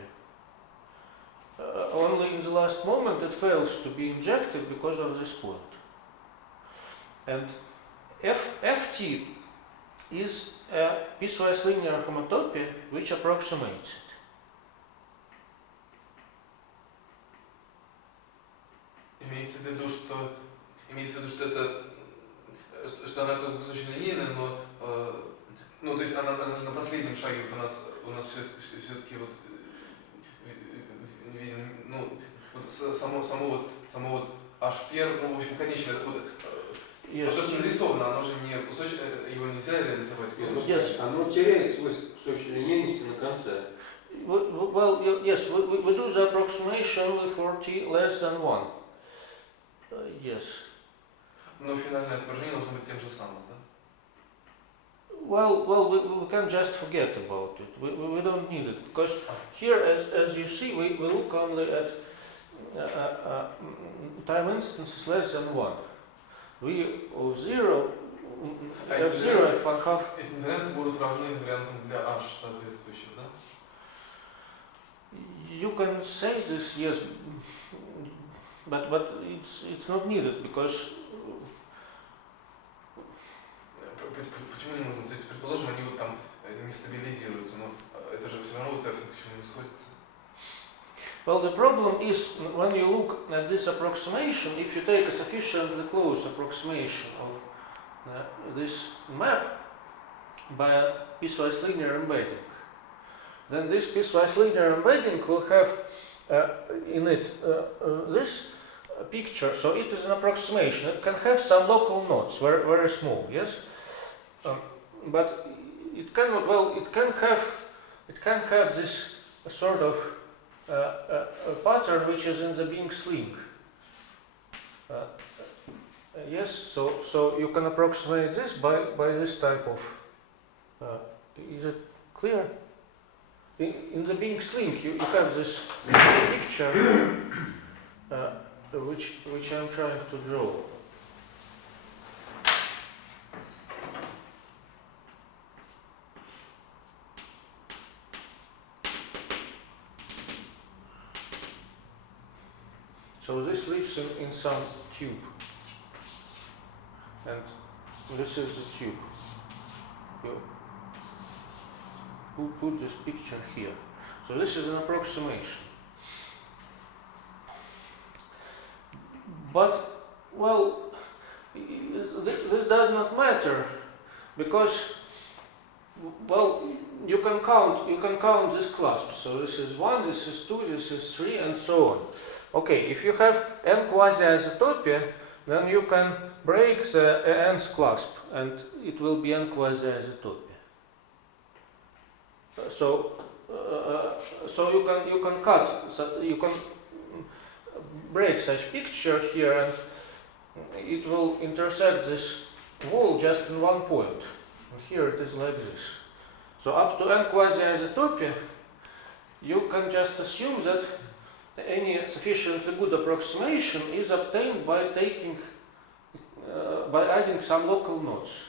Only in the last moment it fails to be injected because of this point. And FT is a piecewise linear homotopy which approximates it. Имеется в виду, что это что она как бы достаточно линейная, но ну то есть она на последнем шаге вот у нас все-таки вот видим, ну вот само вот H первое, ну в общем конечное вот Yes. то, что нарисовано, оно же не кусочек, его нельзя реализовать. Yes. Оно теряет свойство кусочной линейности на конце. Well, yes, we do the approximation only for t less than 1. Yes. Но финальное отображение должно быть тем же самым, да? Well, we can just forget about it. We don't need it because here, as you see, we look only at time instances less than 1. V of 0, F0, F1/2. Эти инварианты будут равны инвариантам для H соответствующих, да? You can say this, yes, but it's not needed because. Почему не нужно? Предположим, они вот там не стабилизируются, но это же все равно вот F к чему не сходится. Well, the problem is when you look at this approximation, if you take a sufficiently close approximation of this map by a piecewise linear embedding, then this piecewise linear embedding will have in it this picture. So it is an approximation. It can have some local nodes, very, very small, yes, but it cannot. Well, it can have this sort of a pattern which is in the being sling. Yes, so you can approximate this by this type of. Is it clear? In the being sling, you have this picture which I'm trying to draw. So this lives in some tube, and this is the tube. You put this picture here. So this is an approximation. But, well, this does not matter because, well, you can count this clasp. So this is 1, this is 2, this is 3, and so on. Okay, if you have n quasi-isotopia, then you can break the n's clasp and it will be n quasi-isotopia. So you can break such picture here and it will intersect this wall just in one point. And here it is like this. So up to n quasi-isotopia, you can just assume that any sufficiently good approximation is obtained by taking by adding some local nodes.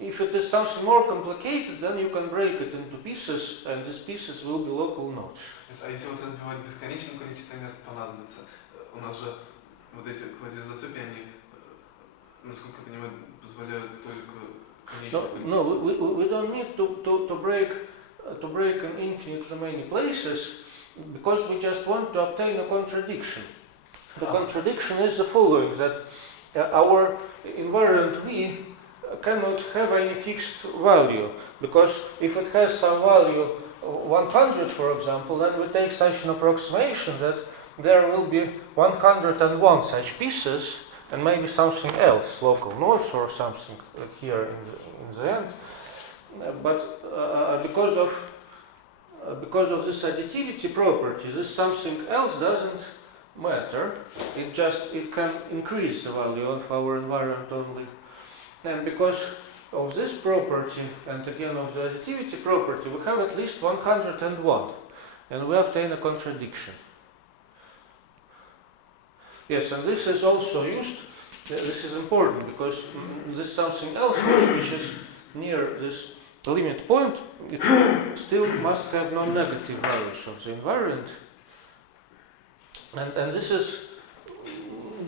If it is something more complicated, then you can break it into pieces, and these pieces will be local nodes. А если вот разбивать бесконечное количество мест понадобится, у нас же вот эти квазиизотопии, они, насколько я понимаю, позволяют только конечное количество. No, we don't need to break in infinitely many places, because we just want to obtain a contradiction. The contradiction is the following, that our invariant V cannot have any fixed value, because if it has some value 100, for example, then we take such an approximation that there will be 101 such pieces, and maybe something else, local nodes or something here in the end. But because of this additivity property, this something else doesn't matter. It can increase the value of our invariant only. And because of this property, and again of the additivity property, we have at least 101, and we obtain a contradiction. Yes, and this is also used, this is important, because this something else which is near this limit point, it still must have non-negative values of the invariant. And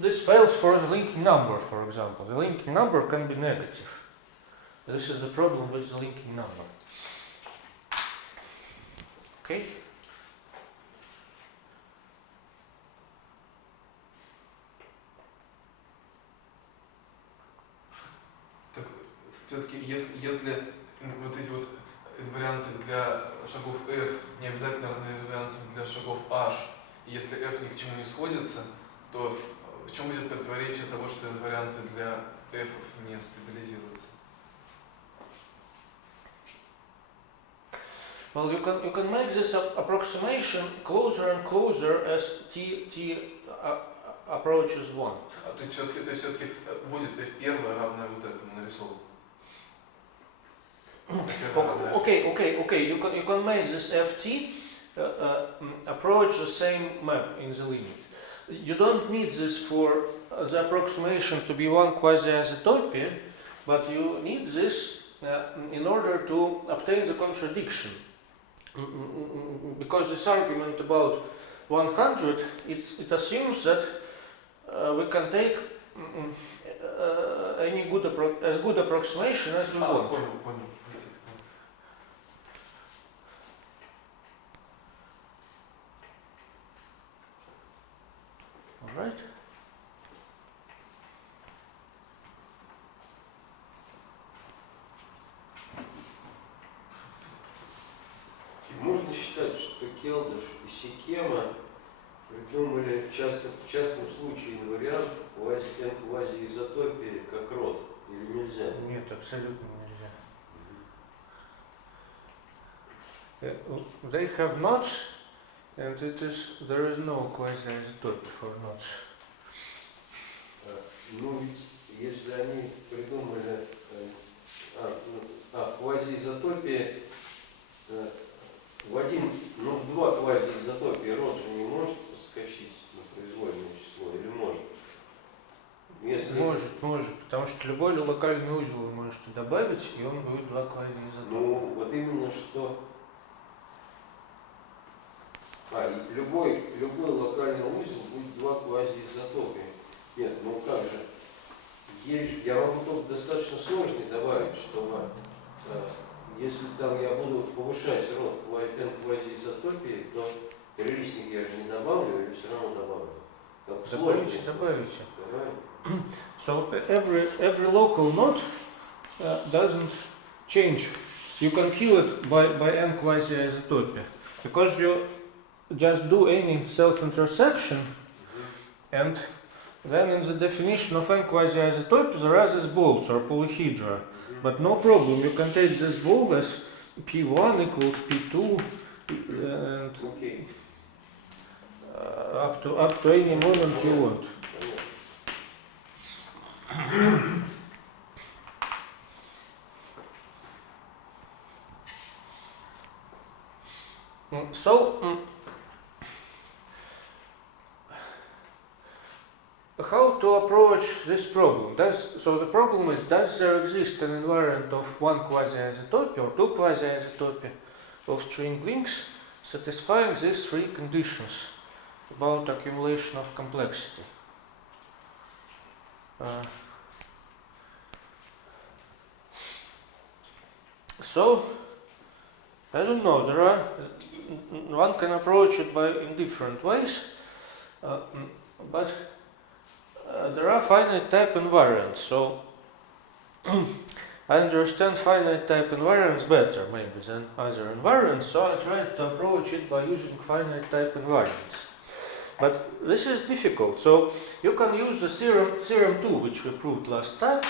this fails for the linking number, for example. The linking number can be negative. This is the problem with the linking number. Okay? Так, все-таки, если вот эти вот инварианты для шагов f не обязательно равны инвариантам для шагов h, и если f ни к чему не сходится, то в чем будет противоречие того, что инварианты для f не стабилизируются? Well, you can make this approximation closer and closer as t approaches 1. То есть все-таки будет f первое равное вот этому нарисованному. Okay. You can make this ft approach the same map in the limit. You don't need this for the approximation to be one quasi-isotopy, but you need this in order to obtain the contradiction. Because this argument about 100, it assumes that we can take as good approximation as we want. Понял. All right. Можно считать, что Келдыш и Сикема придумали в частном случае инвариант квазиизотопии как род, или нельзя? Нет, абсолютно нельзя. They have knots, and there is no quasi-isotopy for knots. Ну ведь если они придумали квазиизотопии в два квазиизотопии род же не может соскочить на произвольное число, или может? Если... Может, потому что любой локальный узел вы можете добавить, и он будет два квазиизотопа. Ну, вот именно что... любой локальный узел будет два квазиизотопа. Нет, ну как же? Я могу только достаточно сложный добавить, чтобы... Если там я буду повышать род квазиизотопии, то приличник я же не добавлю или все равно добавлю? Добавите. So every local node doesn't change. You can kill it by n quasi-isotopy, because you just do any self-intersection, and then in the definition of n quasi-isotopy there are these balls or polyhedra. But no problem, you can take this ball as P1 equals P2 and up to any moment you want. So, how to approach this problem? So the problem is, does there exist an invariant of one quasi-isotopy or two quasi-isotopy of string links satisfying these three conditions about accumulation of complexity? So, I don't know, one can approach it in different ways, but there are finite type invariants, so I understand finite type invariants better maybe than other invariants, so I try to approach it by using finite type invariants. But this is difficult, so you can use the theorem 2, which we proved last time.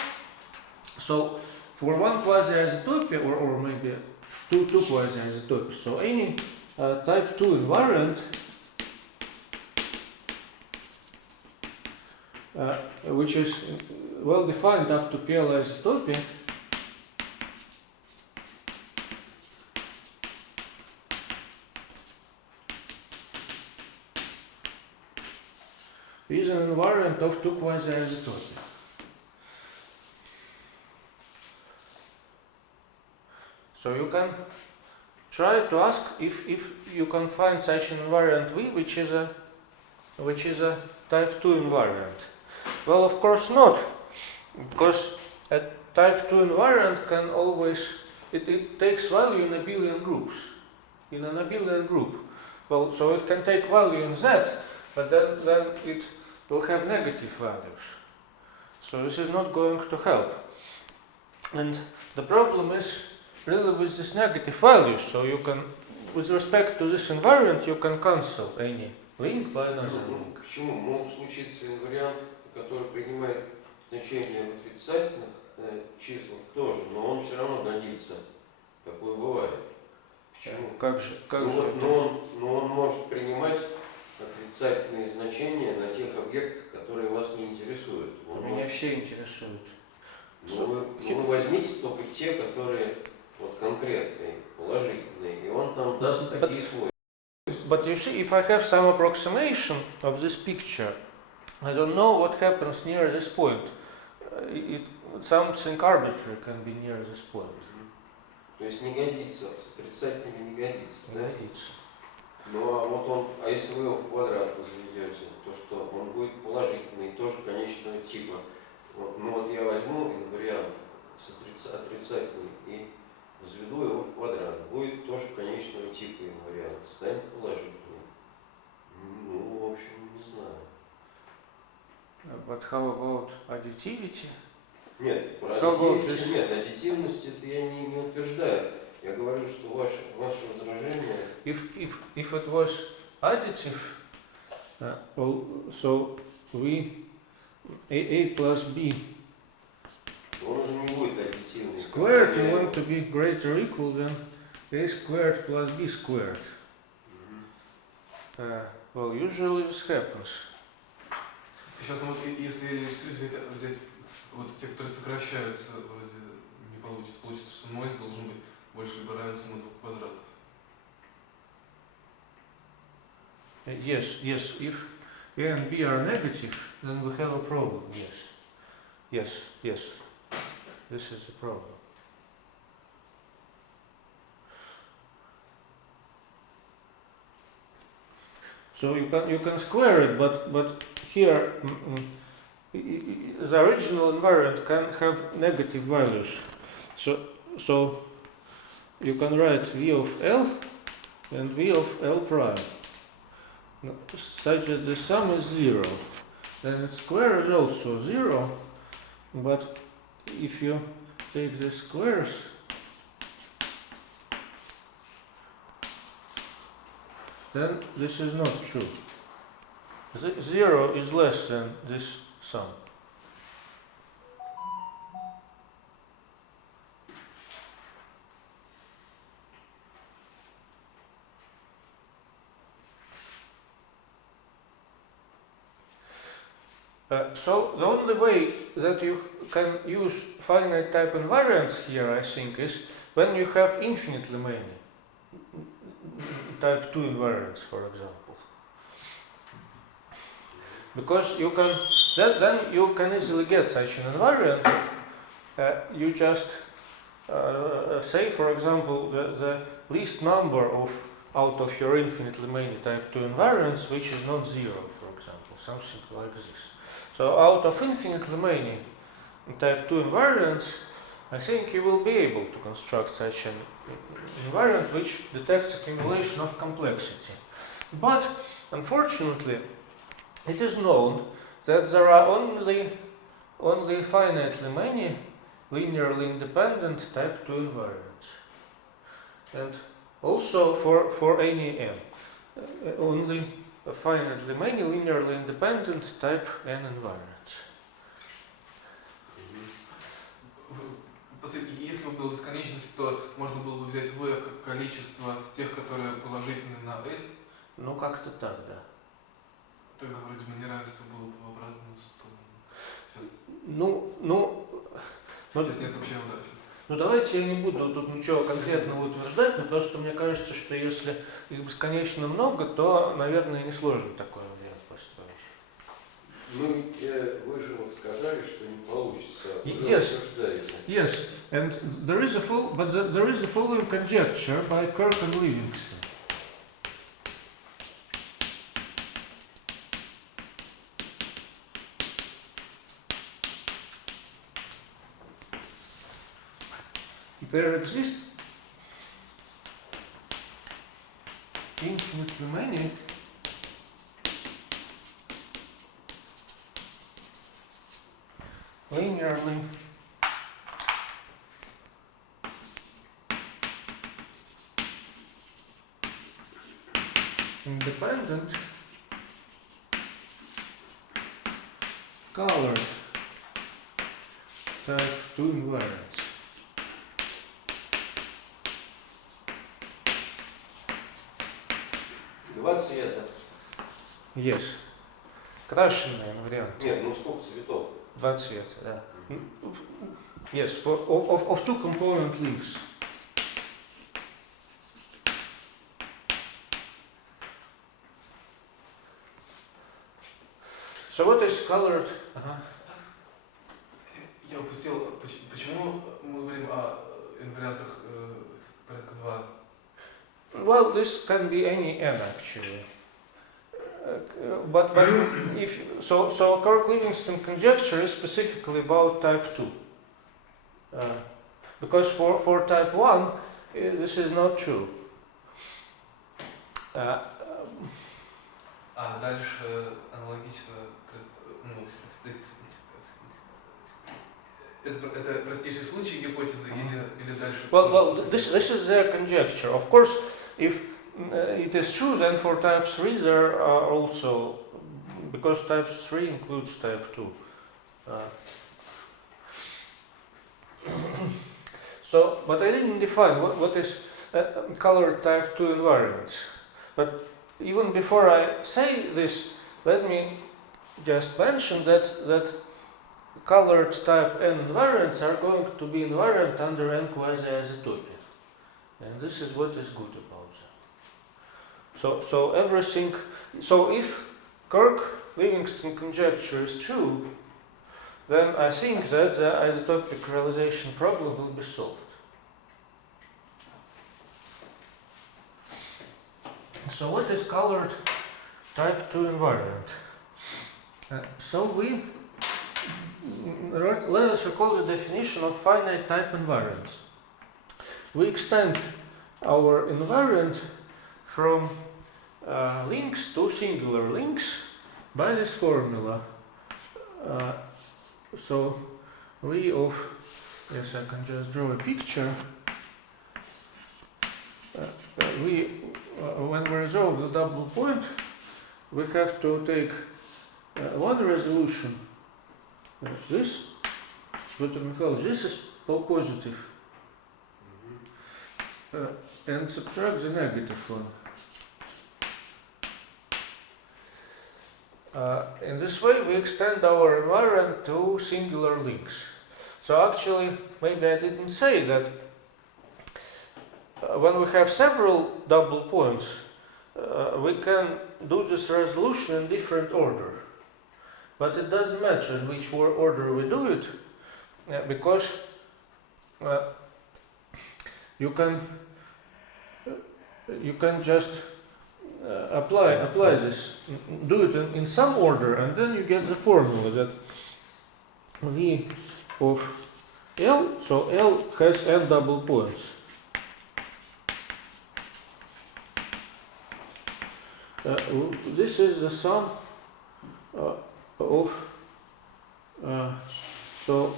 So for one quasi-isotopy, or maybe two quasi-isotopies, so any type 2 invariant which is well defined up to PL isotopy is an invariant of two quasi-isotopy. So you can try to ask if you can find such an invariant V, which is a type 2 invariant. Well, of course not, because a type 2 invariant can always, it takes value in abelian groups, in an abelian group. Well, so it can take value in Z, but then it will have negative values. So this is not going to help. And the problem is really with this negative values. So you can, with respect to this invariant, you can cancel any link by another link. Почему? Мог случиться инвариант, который принимает значение в отрицательных числах тоже, но он все равно годится. Такое бывает. Почему? Но он может принимать отрицательные значения на тех объектах, которые вас не интересуют. Меня все интересуют. Вы возьмите только те, которые вот конкретные, положительные, и он там даст такие свойства. But you see, if I have some approximation of this picture, I don't know what happens near this point. Something arbitrary can be near this point. То есть не годится, с отрицательными не годится, Не да? годится. Ну а если вы его в квадрат возведете, то что? Он будет положительный, тоже конечного типа. Вот я возьму инвариант отрицательный и возведу его в квадрат. Будет тоже конечного типа инвариант. Станет положительный. Ну, в общем, не знаю. But how about additivity? Нет, про аддитивность нет. Аддитивность это я не утверждаю. Я говорю, что ваше возражение... If it was additive, so we a plus b Он уже не будет аддитивный. squared, you want to be greater or equal than a squared plus b squared. Well, usually this happens. Сейчас, вот, если взять вот те, которые сокращаются, вроде не получится. Получится, что 0 должен быть больше либо равен сумме двух квадратов. Yes, if a and b are negative, then we have a problem, yes. This is the problem. So you can square it, but here the original invariant can have negative values. So you can write v of L and v of L prime such that the sum is 0. Then its square is also 0, but if you take the squares, then this is not true. 0 is less than this sum. So the only way that you can use finite type invariants here, I think, is when you have infinitely many type 2 invariants, for example. because you can then you can easily get such an invariant. You just say, for example, the least number of out of your infinitely many type 2 invariants which is not zero, for example, something like this. So out of infinitely many type 2 invariants, I think you will be able to construct such an invariant which detects accumulation of complexity. But unfortunately, it is known that there are only finitely many linearly independent type 2 invariants. And also for any n, only finitely many linearly independent type n invariants. Если бы была бесконечность, то можно было бы взять v как количество тех, которые положительны на n. Ну, как-то так, да. Тогда вроде бы неравенство было бы в обратную сторону. Сейчас нет вообще удачи. Ну давайте я не буду тут ничего конкретного утверждать, но просто мне кажется, что если их бесконечно много, то, наверное, несложно такой вариант построить. Ну ведь вы же вот сказали, что не получится. Yes, and there is a following conjecture by Kirk and Livingston. There exist infinitely many linearly independent colored type 2 invariants. Два цвета. Yes. Крашеные варианты. Нет, ну сколько цветов? Два цвета, да. Yes, of two component leaves. So what is colored? Я упустил, почему мы говорим о инвариантах порядка 2? Well, this can be any n actually. But if so Kirk-Livingston conjecture is specifically about type 2. Because for type 1, this is not true. Дальше аналогично, то есть это простейший случай гипотезы или дальше? Well, this is their conjecture. Of course, if it is true, then for type 3 there are also, because type 3 includes type 2. But I didn't define what is colored type 2 invariants. But even before I say this, let me just mention that colored type n invariants are going to be invariant under n quasi-isotopia. And this is what is good about them. So everything, so if Kirk-Livingston conjecture is true, then I think that the isotopic realization problem will be solved. So what is colored type 2 invariant? Let us recall the definition of finite type invariants. We extend our invariant from links to singular links by this formula. So we of, yes, I can just draw a picture. When we resolve the double point, we have to take one resolution. This, this is positive, and subtract the negative one. In this way, we extend our invariant to singular links. So actually, maybe I didn't say that when we have several double points, we can do this resolution in different order. but it doesn't matter in which order we do it, because you can just apply this, do it in some order, and then you get the formula that V of L, so L has n double points. This is the sum of so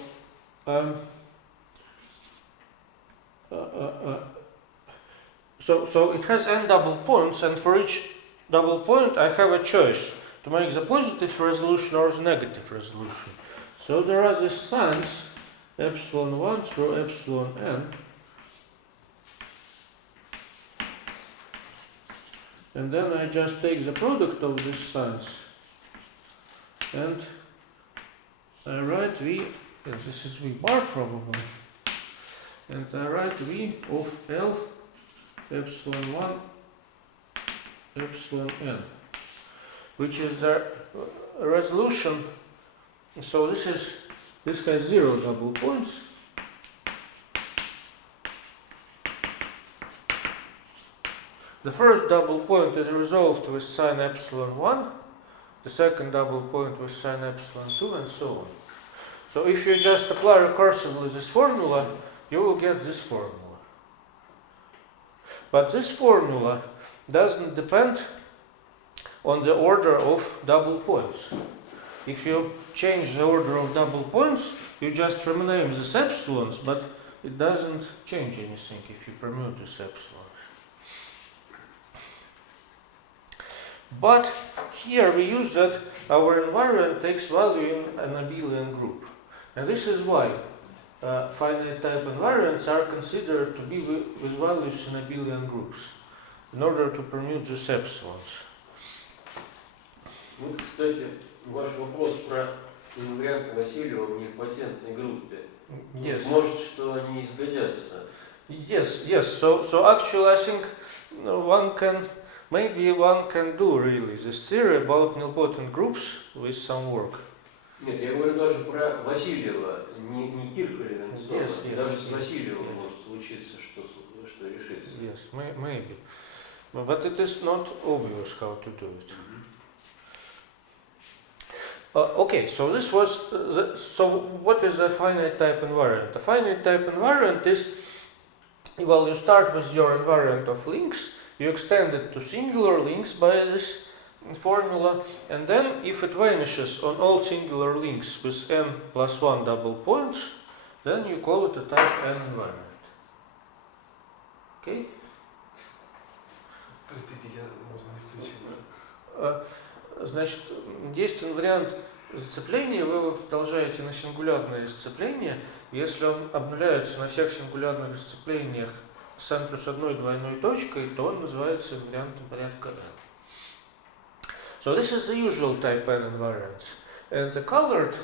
so it has n double points, and for each double point I have a choice to make the positive resolution or the negative resolution. So there are these signs epsilon 1 through epsilon n, and then I just take the product of these signs and I write V, yes, this is V bar probably, and I write V of L epsilon 1 epsilon n, which is the resolution. So this has 0 double points. The first double point is resolved with sign epsilon 1, the second double point with sign epsilon 2, and so on. So if you just apply recursively this formula, you will get this formula. But this formula doesn't depend on the order of double points. If you change the order of double points, you just rename these epsilons, but it doesn't change anything if you permute these epsilons. But here we use that our invariant takes value in an abelian group. And this is why finite type invariants are considered to be with values in abelian groups, in order to permute these epsilons. Вот, кстати, ваш вопрос про инвариант Васильева в нильпотентной группе. Yes. Может, что они изгодятся? Yes. So actually I think one can do really this theory about nilpotent groups with some work. Нет, я говорю даже про Васильева, не Кирка Левинсона. Yes. Даже с Васильевым может случиться, что решится. Yes, maybe. But it is not obvious how to do it. Okay, so this was so what is a finite type invariant? A finite type invariant is, well, you start with your invariant of links, you extend it to singular links by this formula, and then if it vanishes on all singular links with n plus 1 double points, then you call it a type n invariant. Okay? Простите, я, можно не включился. Значит, есть инвариант зацепления, вы его продолжаете на сингулярное зацепление. Если он обнуляется на всех сингулярных зацеплениях с n плюс 1 двойной точкой, то он называется инвариантом порядка n. So this is the usual type n invariants. And the colored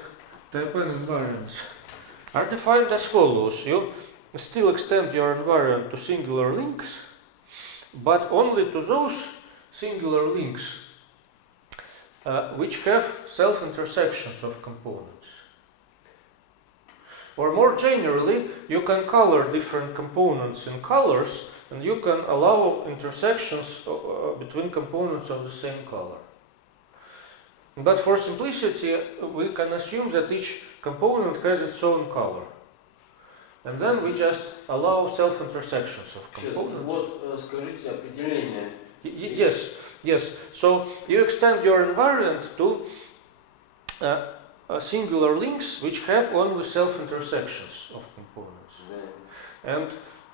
type n invariants are defined as follows. You still extend your invariant to singular links, but only to those singular links which have self-intersections of components. Or more generally, you can color different components in colors, and you can allow intersections between components of the same color. But for simplicity, we can assume that each component has its own color. And then we just allow self-intersections of components. Вот скажите определение. Yes. So you extend your invariant to singular links which have only self-intersections of components. And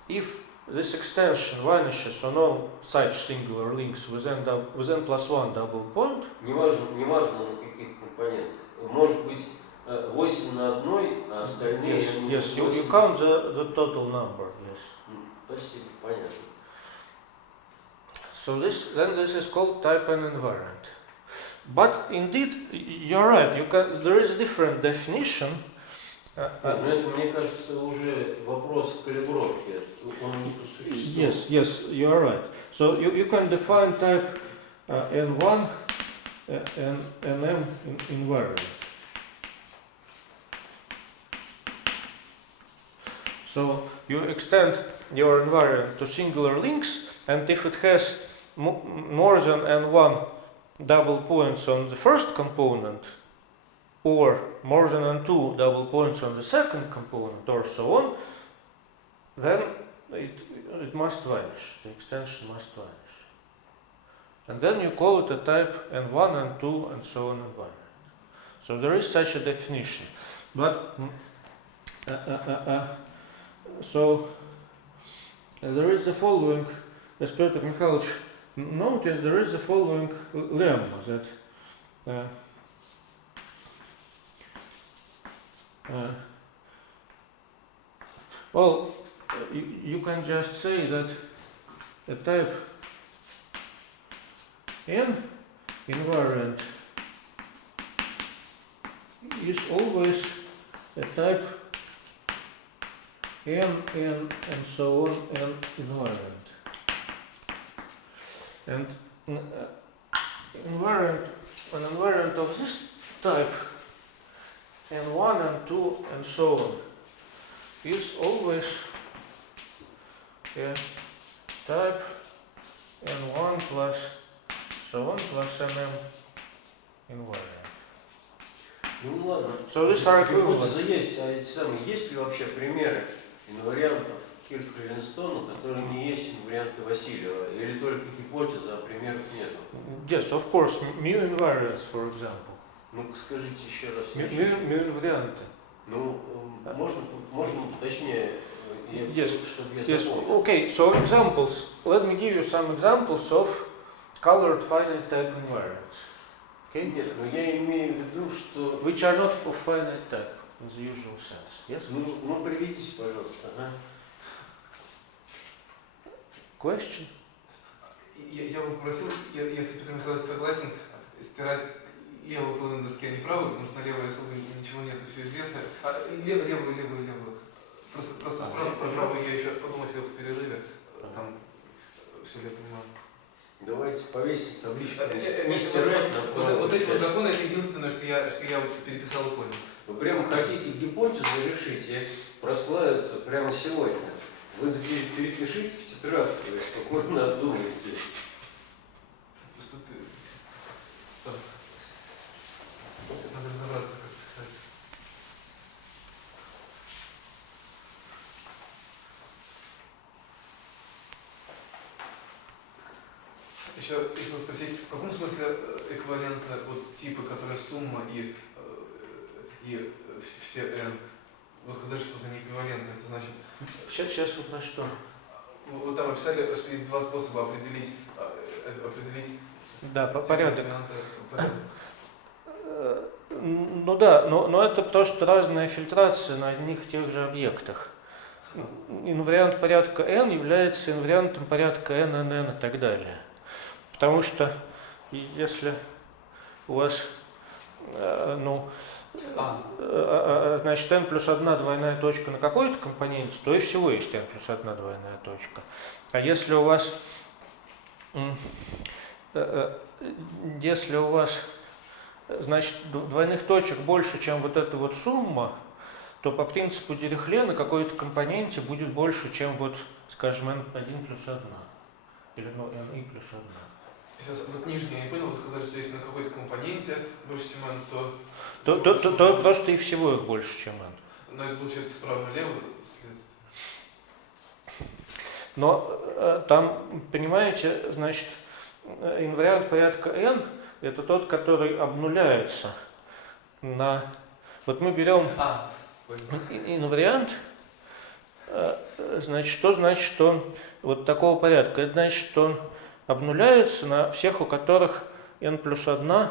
if this extension vanishes on all such singular links with n plus 1 double point, Неважно на каких компонентах. Может быть 8 на одной, а остальные... Yes, you count the total number, yes. Спасибо, понятно. So this is called type n invariant. But indeed, you're right, there is a different definition. Но это, мне кажется, уже вопрос калибровки. Он не по существу. Yes, you're right. So you can define type n1 nm invariant. So you extend your invariant to singular links, and if it has more than n1 double points on the first component, or more than n2 double points on the second component, or so on, then it must vanish. The extension must vanish. And then you call it a type n1, n2, and so on invariant. So there is such a definition. But so there is the following, as Petr Mikhailovich noticed, there is the following lemma that well, you can just say that a type n invariant is always a type n and so on n invariant. And an invariant of this type n1, n2, and so on is always a type n1 plus so on plus nm invariant. Ну ладно. So these are equivalent. Гипотеза есть, а эти самые, есть ли вообще примеры инвариантов Кирка-Ливинстона, которые не есть инварианты Васильева? Или только гипотеза, а примеров нету? Yes, of course, mu invariants, for example. Ну-ка скажите еще раз. Mu invarianты. Ну, можно поточнее, чтобы я Yes, запомнил. okay, so examples. Let me give you some examples of colored finite type invariants. Okay? Нет, но я имею в виду, что... Which are not of finite type in the usual sense. Yes? Ну приведите, пожалуйста. Ага. Question? Я бы попросил, если Петр Михайлович согласен, стирать левую половину доски, а не правую, потому что на левой особо ничего нет, все известно. Левую. Просто про правую я еще подумать хотел в перерыве. Там все я понимаю. Давайте повесим табличку. Не стирать, стирать, вот эти вот законы, это единственное, что я вот переписал и понял. Вы прямо хотите гипотезу решить и прославиться прямо сегодня. Вы перепишите в тетрадку и спокойно обдумайте. Надо разобраться, как писать. Еще хотел спросить, в каком смысле эквивалентны вот типы, которые сумма и все n? Вы сказали, что это не эквивалентно, это значит... Сейчас вот на что? Вы там описали, что есть два способа определить Да, порядок. Порядок. Ну да, но это просто разная фильтрация на одних и тех же объектах. Инвариант порядка n является инвариантом порядка n, n и так далее. Потому что если у вас, значит, n плюс 1 двойная точка на какой-то компоненте, то и всего есть n плюс 1 двойная точка. А если у вас, значит, двойных точек больше, чем вот эта вот сумма, то по принципу Дирихле на какой-то компоненте будет больше, чем вот, скажем, n1 плюс 1. Или n плюс 1. Сейчас вот нижнее, я не понял, вы сказали, что если на какой-то компоненте больше, чем n, то просто и всего их больше, чем n. Но это получается справа налево следствие. Но там, понимаете, значит, инвариант порядка n это тот, который обнуляется на... Вот мы берем инвариант, значит, что значит, что он вот такого порядка? Это значит, что он обнуляется на всех, у которых n плюс 1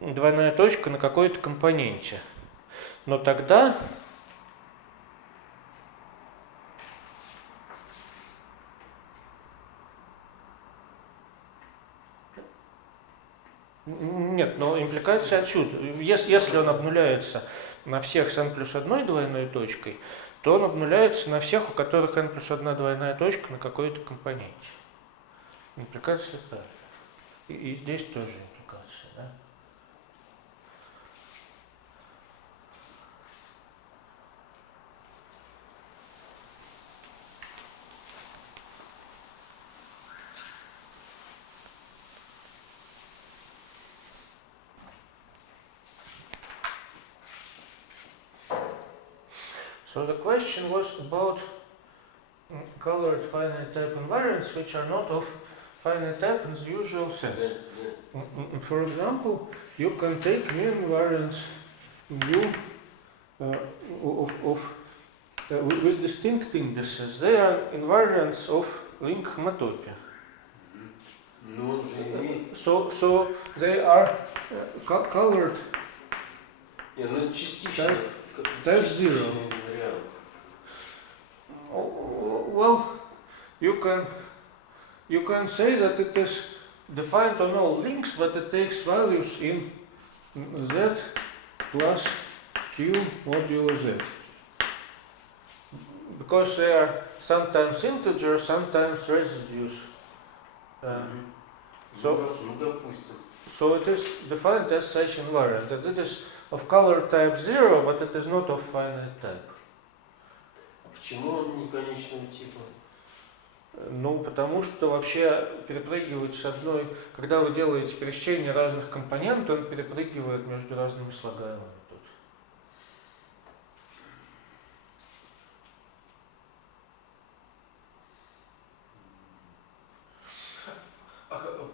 двойная точка на какой-то компоненте. Но тогда нет, но импликация отсюда. Если он обнуляется на всех с n плюс 1 двойной точкой, то он обнуляется на всех, у которых n плюс 1 двойная точка на какой-то компоненте. Импликация такая. И здесь тоже импликация. So the question was about colored finite type invariants which are not of finite type in the usual sense. For example, you can take mu invariants mu with distinct indices. They are invariants of link homotopy. Но он же имеет... So they are colored Не, ну это частично. type zero. Вариант. Well, you can say that it is defined on all links, but it takes values in z plus q modulo z. Because they are sometimes integers, sometimes residues. Ну, допустим. So it is defined as such invariant, that it is of color type 0, but it is not of finite type. Почему он не конечного типа? Ну, потому что вообще перепрыгивать с одной, когда вы делаете пересечение разных компонентов, он перепрыгивает между разными слагаемыми тут.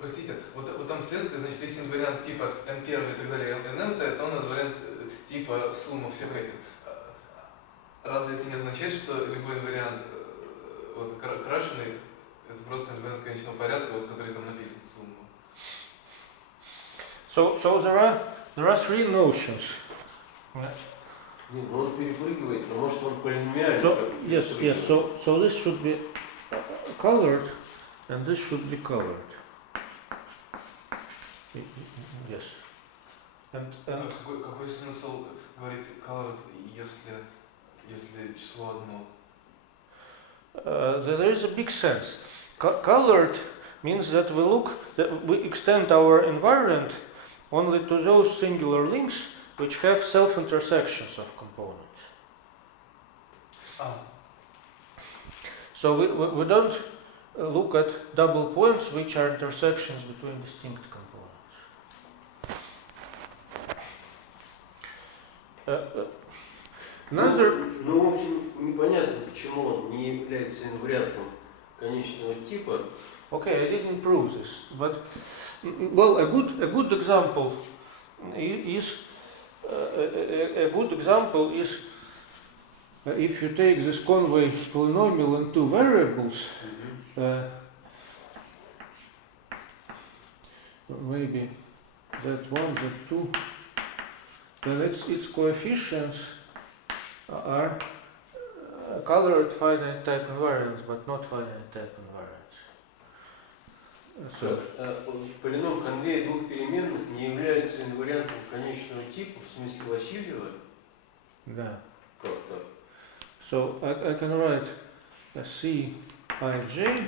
Простите, вот там следствие, значит, если инвариант типа n1 и так далее, nm, то он инвариант типа сумма всех этих. Разве это не означает, что любой инвариант вот, крашеный, это просто инвариант конечного порядка, вот, который там написан, сумма? So there are three notions. Не, ну он перепрыгивает, но может он полиномиальный. Yes. So this should be colored, and this should be colored. Yes. And Какой смысл говорить colored, если число одно? There is a big sense. Colored means that we extend our invariant only to those singular links which have self-intersections of components. So we don't look at double points which are intersections between distinct components. Ну, в общем, непонятно, почему он не является инвариантом конечного типа. Okay, I didn't prove this, but well, a good example is if you take this Conway polynomial in two variables, maybe that one, that two, then its coefficients are colored finite type invariants, but not finite type invariants. So, Полином Конвея двух переменных не является инвариантом конечного типа в смысле Васильева? да. Как так? So I can write C ij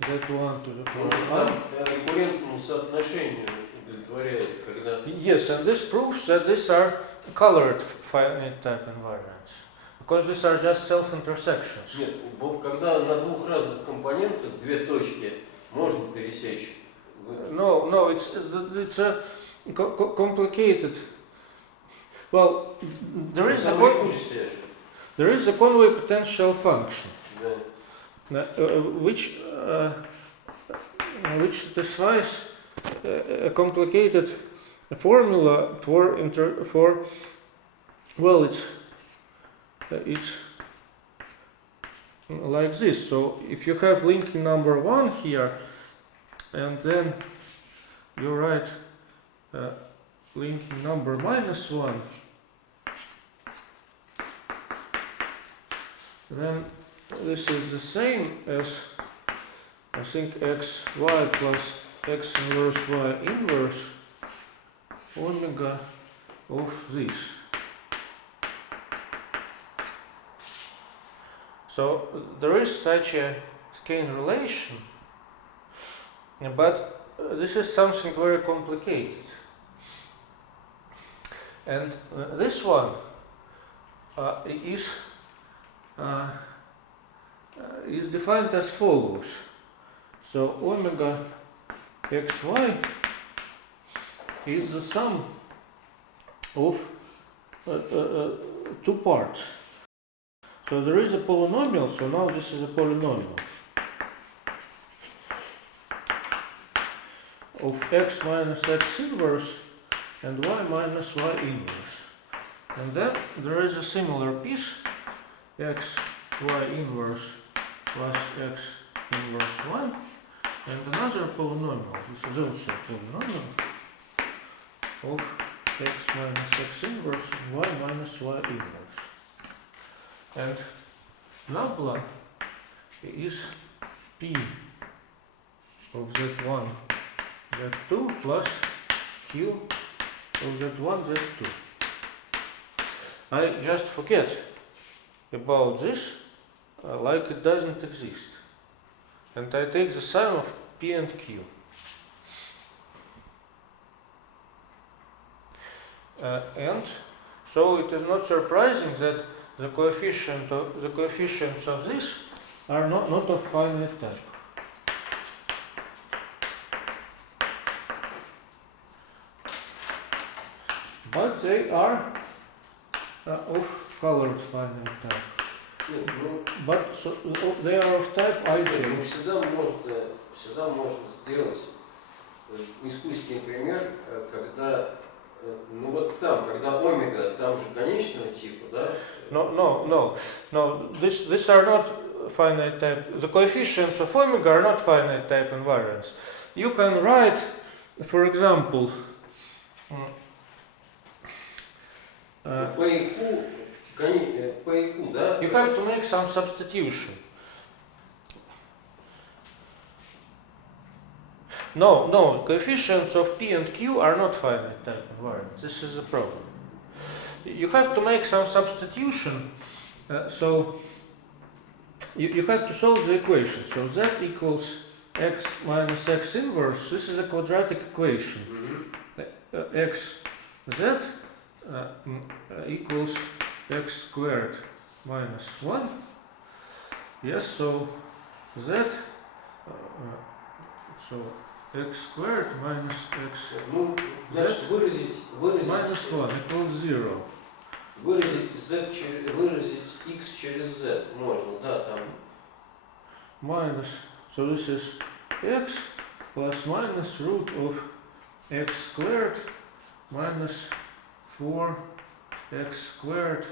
z1 to the power n. Рекуррентному соотношению удовлетворяет, когда... Yes, and this proves that these are colored finite type invariants, because these are just self-intersections. Нет, когда на двух разных компонентах две точки можно пересечь. No, it's a complicated. Well, there is a Conway potential function, which satisfies a complicated formula for well, it's like this. So if you have link number 1 here, and then you write link number -1, then this is the same as, I think, xy plus x inverse y inverse omega of this. So there is such a skein relation, but this is something very complicated. And this one is defined as follows. So omega xy is the sum of two parts. So there is a polynomial, so now this is a polynomial of x minus x inverse and y minus y inverse. And then there is a similar piece, x y inverse plus x inverse y, and another polynomial, this is also a polynomial of x minus x inverse and y minus y inverse. And nabla is p of z1, z2 plus q of z1, z2. I just forget about this like it doesn't exist. And I take the sum of p and q. And so it is not surprising that the coefficients of this are not of finite type. But they are of colored finite type. But so, they are of type ij. Всегда можно сделать искусственный пример, когда ну вот там, когда омега, там же конечного типа, да? No. These are not finite type. The coefficients of omega are not finite type invariants. You can write, for example, По ИК, да? you have to make some substitution. No, coefficients of p and q are not finite type invariants. This is the problem. You have to make some substitution, so you have to solve the equation. So z equals x minus x inverse. This is a quadratic equation. X z equals x squared minus 1. Yes, so z, so x squared minus x Ну, значит, выразить minus 1 equals 0. Выразить x через z можно, да, там. Minus, so this is x plus minus root of x squared minus 4x squared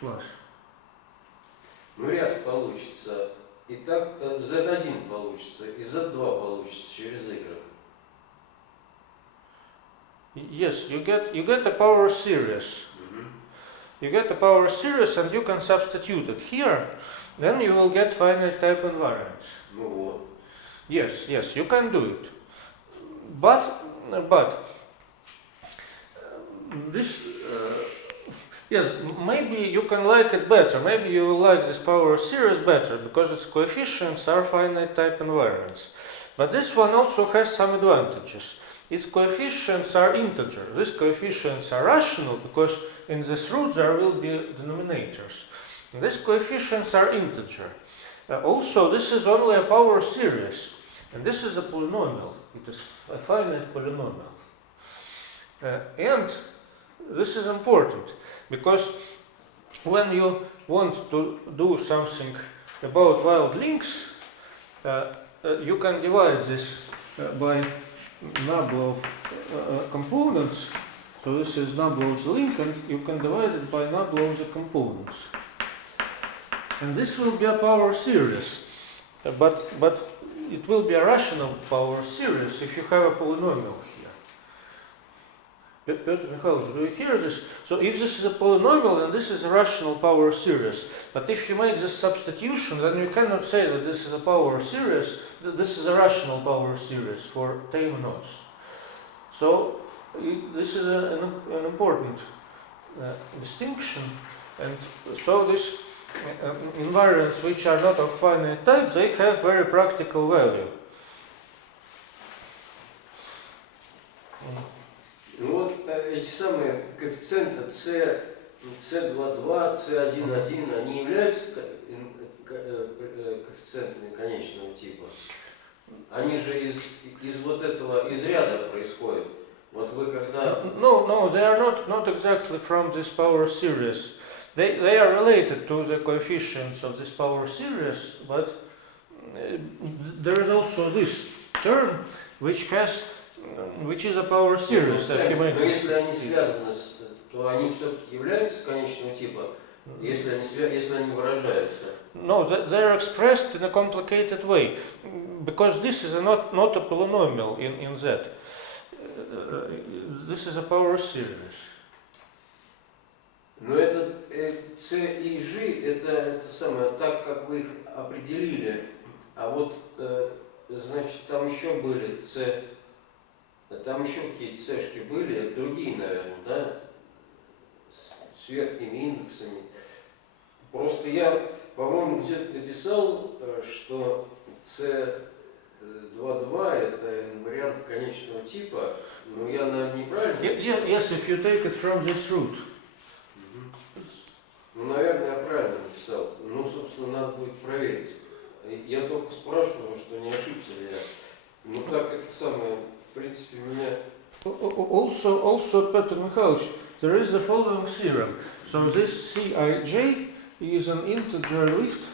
plus. Ну, ряд получится. И так z1 получится, и z2 получится через y. Yes, you get a power series. You get a power series and you can substitute it here. Then you will get finite type invariants. Ну вот. Yes, you can do it. But this, yes, maybe you can like it better. Maybe you will like this power series better because its coefficients are finite type invariants. But this one also has some advantages. Its coefficients are integer. These coefficients are rational because in this root there will be denominators. And these coefficients are integer. Also, this is only a power series. And this is a polynomial. It is a finite polynomial. And this is important because when you want to do something about wild links, you can divide this by number of components. So this is number of the link, and you can divide it by number of the components. And this will be a power series, but it will be a rational power series if you have a polynomial here. Petr Mikhailovich, do you hear this? So if this is a polynomial, then this is a rational power series. But if you make this substitution, then you cannot say that this is a power series, that this is a rational power series for tame knots. So this is an important distinction. And so this invariants which are not of finite type, they have very practical value. Ну вот эти самые коэффициенты C22, C11, они являются коэффициентами конечного типа. Они же из вот этого, из ряда происходят. Вот вы когда... No, they are not exactly from this power series. they are related to the coefficients of this power series, but there is also this term which is a power series. Но если они связаны, то они все-таки являются конечного типа, если они выражаются. No, they are expressed in a complicated way, because this is not a polynomial in Z. This is a power series. Но это C и G, это самое, так как вы их определили, а вот, значит, там еще были C, там еще какие-то C-шки были, другие, наверное, да, с верхними индексами. Просто я, по-моему, где-то написал, что C22 это вариант конечного типа, но я, наверное, неправильно написал. Yes, if you take it from this root. Ну, наверное, я правильно написал. Ну, собственно, надо будет проверить. Я только спрашиваю, что не ошибся ли я. Ну, так это самое, в принципе, меня... Also, Petr Mikhailovich, there is the following theorem. So this Cij is an integer lift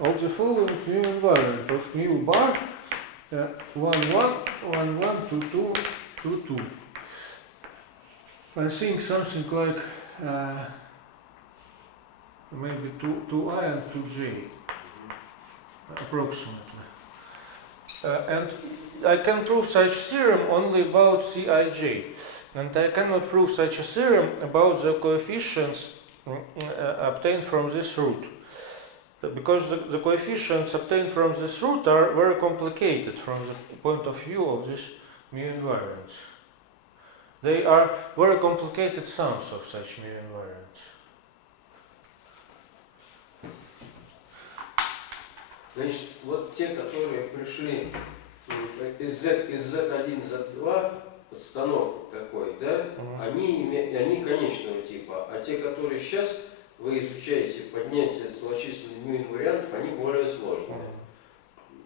of the following mu invariant of mu bar 1, 1, 1, 1, 2, 2, 2, 2. I think something like maybe 2i and 2j, approximately. And I can prove such theorem only about Cij, and I cannot prove such a theorem about the coefficients obtained from this root, because the coefficients obtained from this root are very complicated from the point of view of this mu invariants. They are very complicated sums of such mu invariants. Значит, вот те, которые пришли из Z1, Z2, подстановок такой, да, они конечного типа, а те, которые сейчас вы изучаете поднятие целочисленных му инвариантов, они более сложные.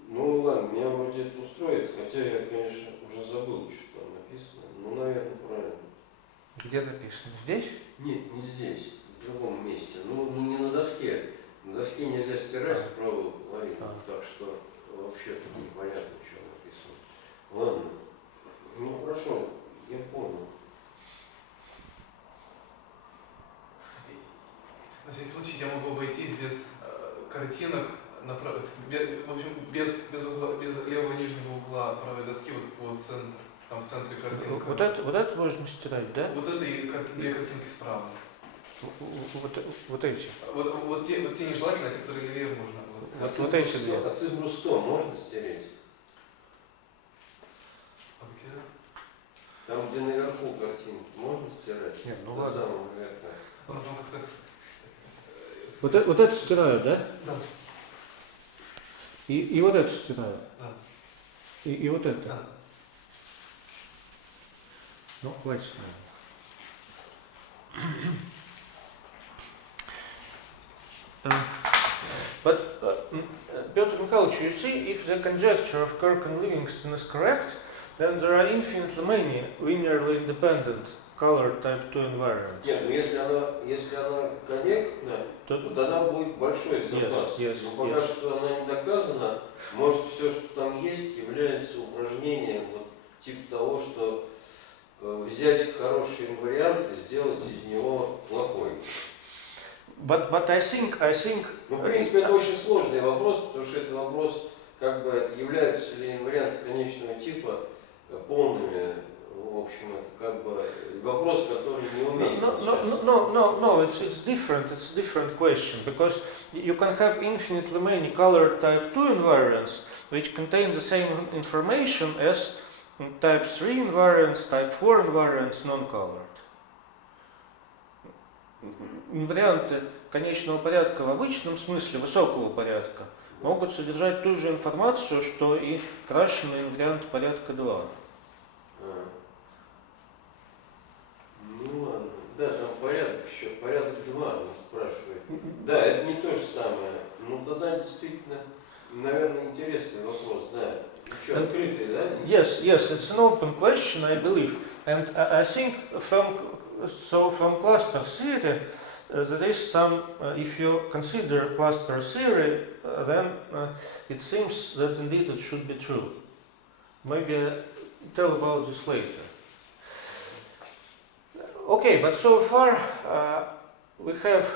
Ну ладно, меня вроде это устроит, хотя я, конечно, уже забыл, что там написано. Ну, наверное, правильно. Где написано? Здесь? Нет, не здесь, в другом месте. Ну, не на доске. На доске нельзя стирать, проволоку ловить, так что вообще непонятно, что написано. Ладно. Ну, хорошо, я понял. На всякий случай я могу обойтись без картинок, в общем, без левого нижнего угла правой доски вот по центру, там в центре картинка. Вот это можно стирать, да? Вот это и две картинки справа. Вот эти. Вот те нежелательно, а те, которые левее, можно. Вот эти две. А цифру 100 можно стереть? А где? Там, где наверху картинки, можно стирать? Нет, ну до ладно. самого верха. Он там как-то... Вот это стирают, да? Да. И вот это стирают? Да. И вот это? Да. Ну, хватит. But Petr Mikhailovich, you see, if the conjecture of Kirk and Livingston is correct, then there are infinitely many linearly independent colored type 2 invariants. Нет, но если она корректна, то тогда будет большой запас. Но пока что она не доказана, может все, что там есть, является упражнением вот, типа того, что взять хороший инвариант и сделать из него плохой. But I think. Ну, в принципе, это очень сложный вопрос, потому что это вопрос, как бы, являются ли инварианты конечного типа полными. В общем, это как бы вопрос, который не уместен. No, it's different. It's a different question, because you can have infinitely many colored type 2 invariants which contain the same information as type 3 invariants, type 4 invariants, non-colored. Инварианты конечного порядка в обычном смысле, высокого порядка, могут содержать ту же информацию, что и крашеный инвариант порядка 2. Ну ладно, да, там порядок еще, порядок 2 нас спрашивает. Да, это не то же самое. Ну тогда действительно, наверное, интересный вопрос, да. Еще открытый, да? Yes, it's an open question, I believe. And I think from so from cluster theory, there is some, if you consider cluster theory, then it seems that indeed it should be true. Maybe I'll tell about this later. Okay, but so far we have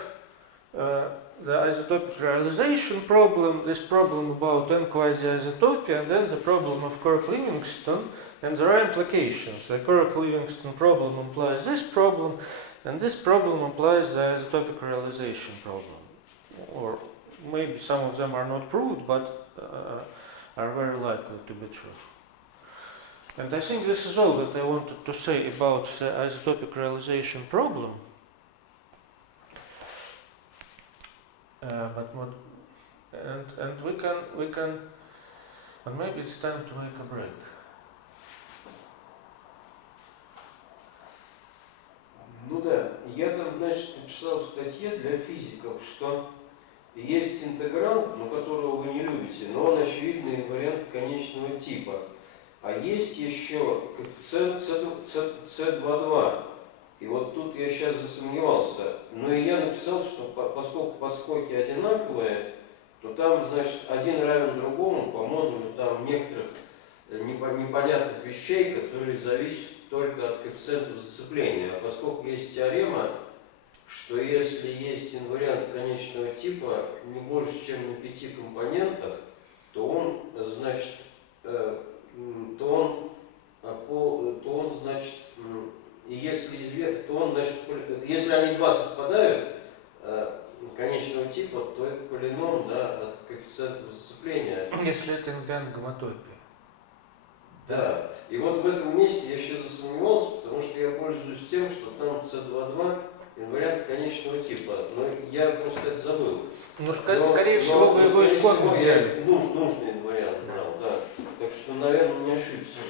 the isotopic realization problem, this problem about n quasi-isotopy, and then the problem of Kirk-Livingston, and there are implications. The Kirk-Livingston problem implies this problem, and this problem implies the isotopic realization problem. Or maybe some of them are not proved, but are very likely to be true. And I think this is all that I wanted to say about the isotopic realization problem. And we can, and maybe it's time to make a break. Ну да, я там, значит, написал в статье для физиков, что есть интеграл, ну, которого вы не любите, но он очевидный вариант конечного типа. А есть еще C22. И вот тут я сейчас засомневался. Но и я написал, что поскольку подскоки одинаковые, то там, значит, один равен другому по модулю там некоторых непонятных вещей, которые зависят только от коэффициентов зацепления. А поскольку есть теорема, что если есть инвариант конечного типа не больше, чем на 5 компонентах, то он, значит, значит, и если то он, значит, если они два совпадают конечного типа, то это полином, да, от коэффициента зацепления. Если это инвариант гомотопии. Да. И вот в этом месте я сейчас засомневался, потому что я пользуюсь тем, что там C22 инвариант конечного типа. Но я просто это забыл. Ну, скорее всего, вы его исходно взяли. Нужный инвариант брал, да. Так что, наверное, не ошибся.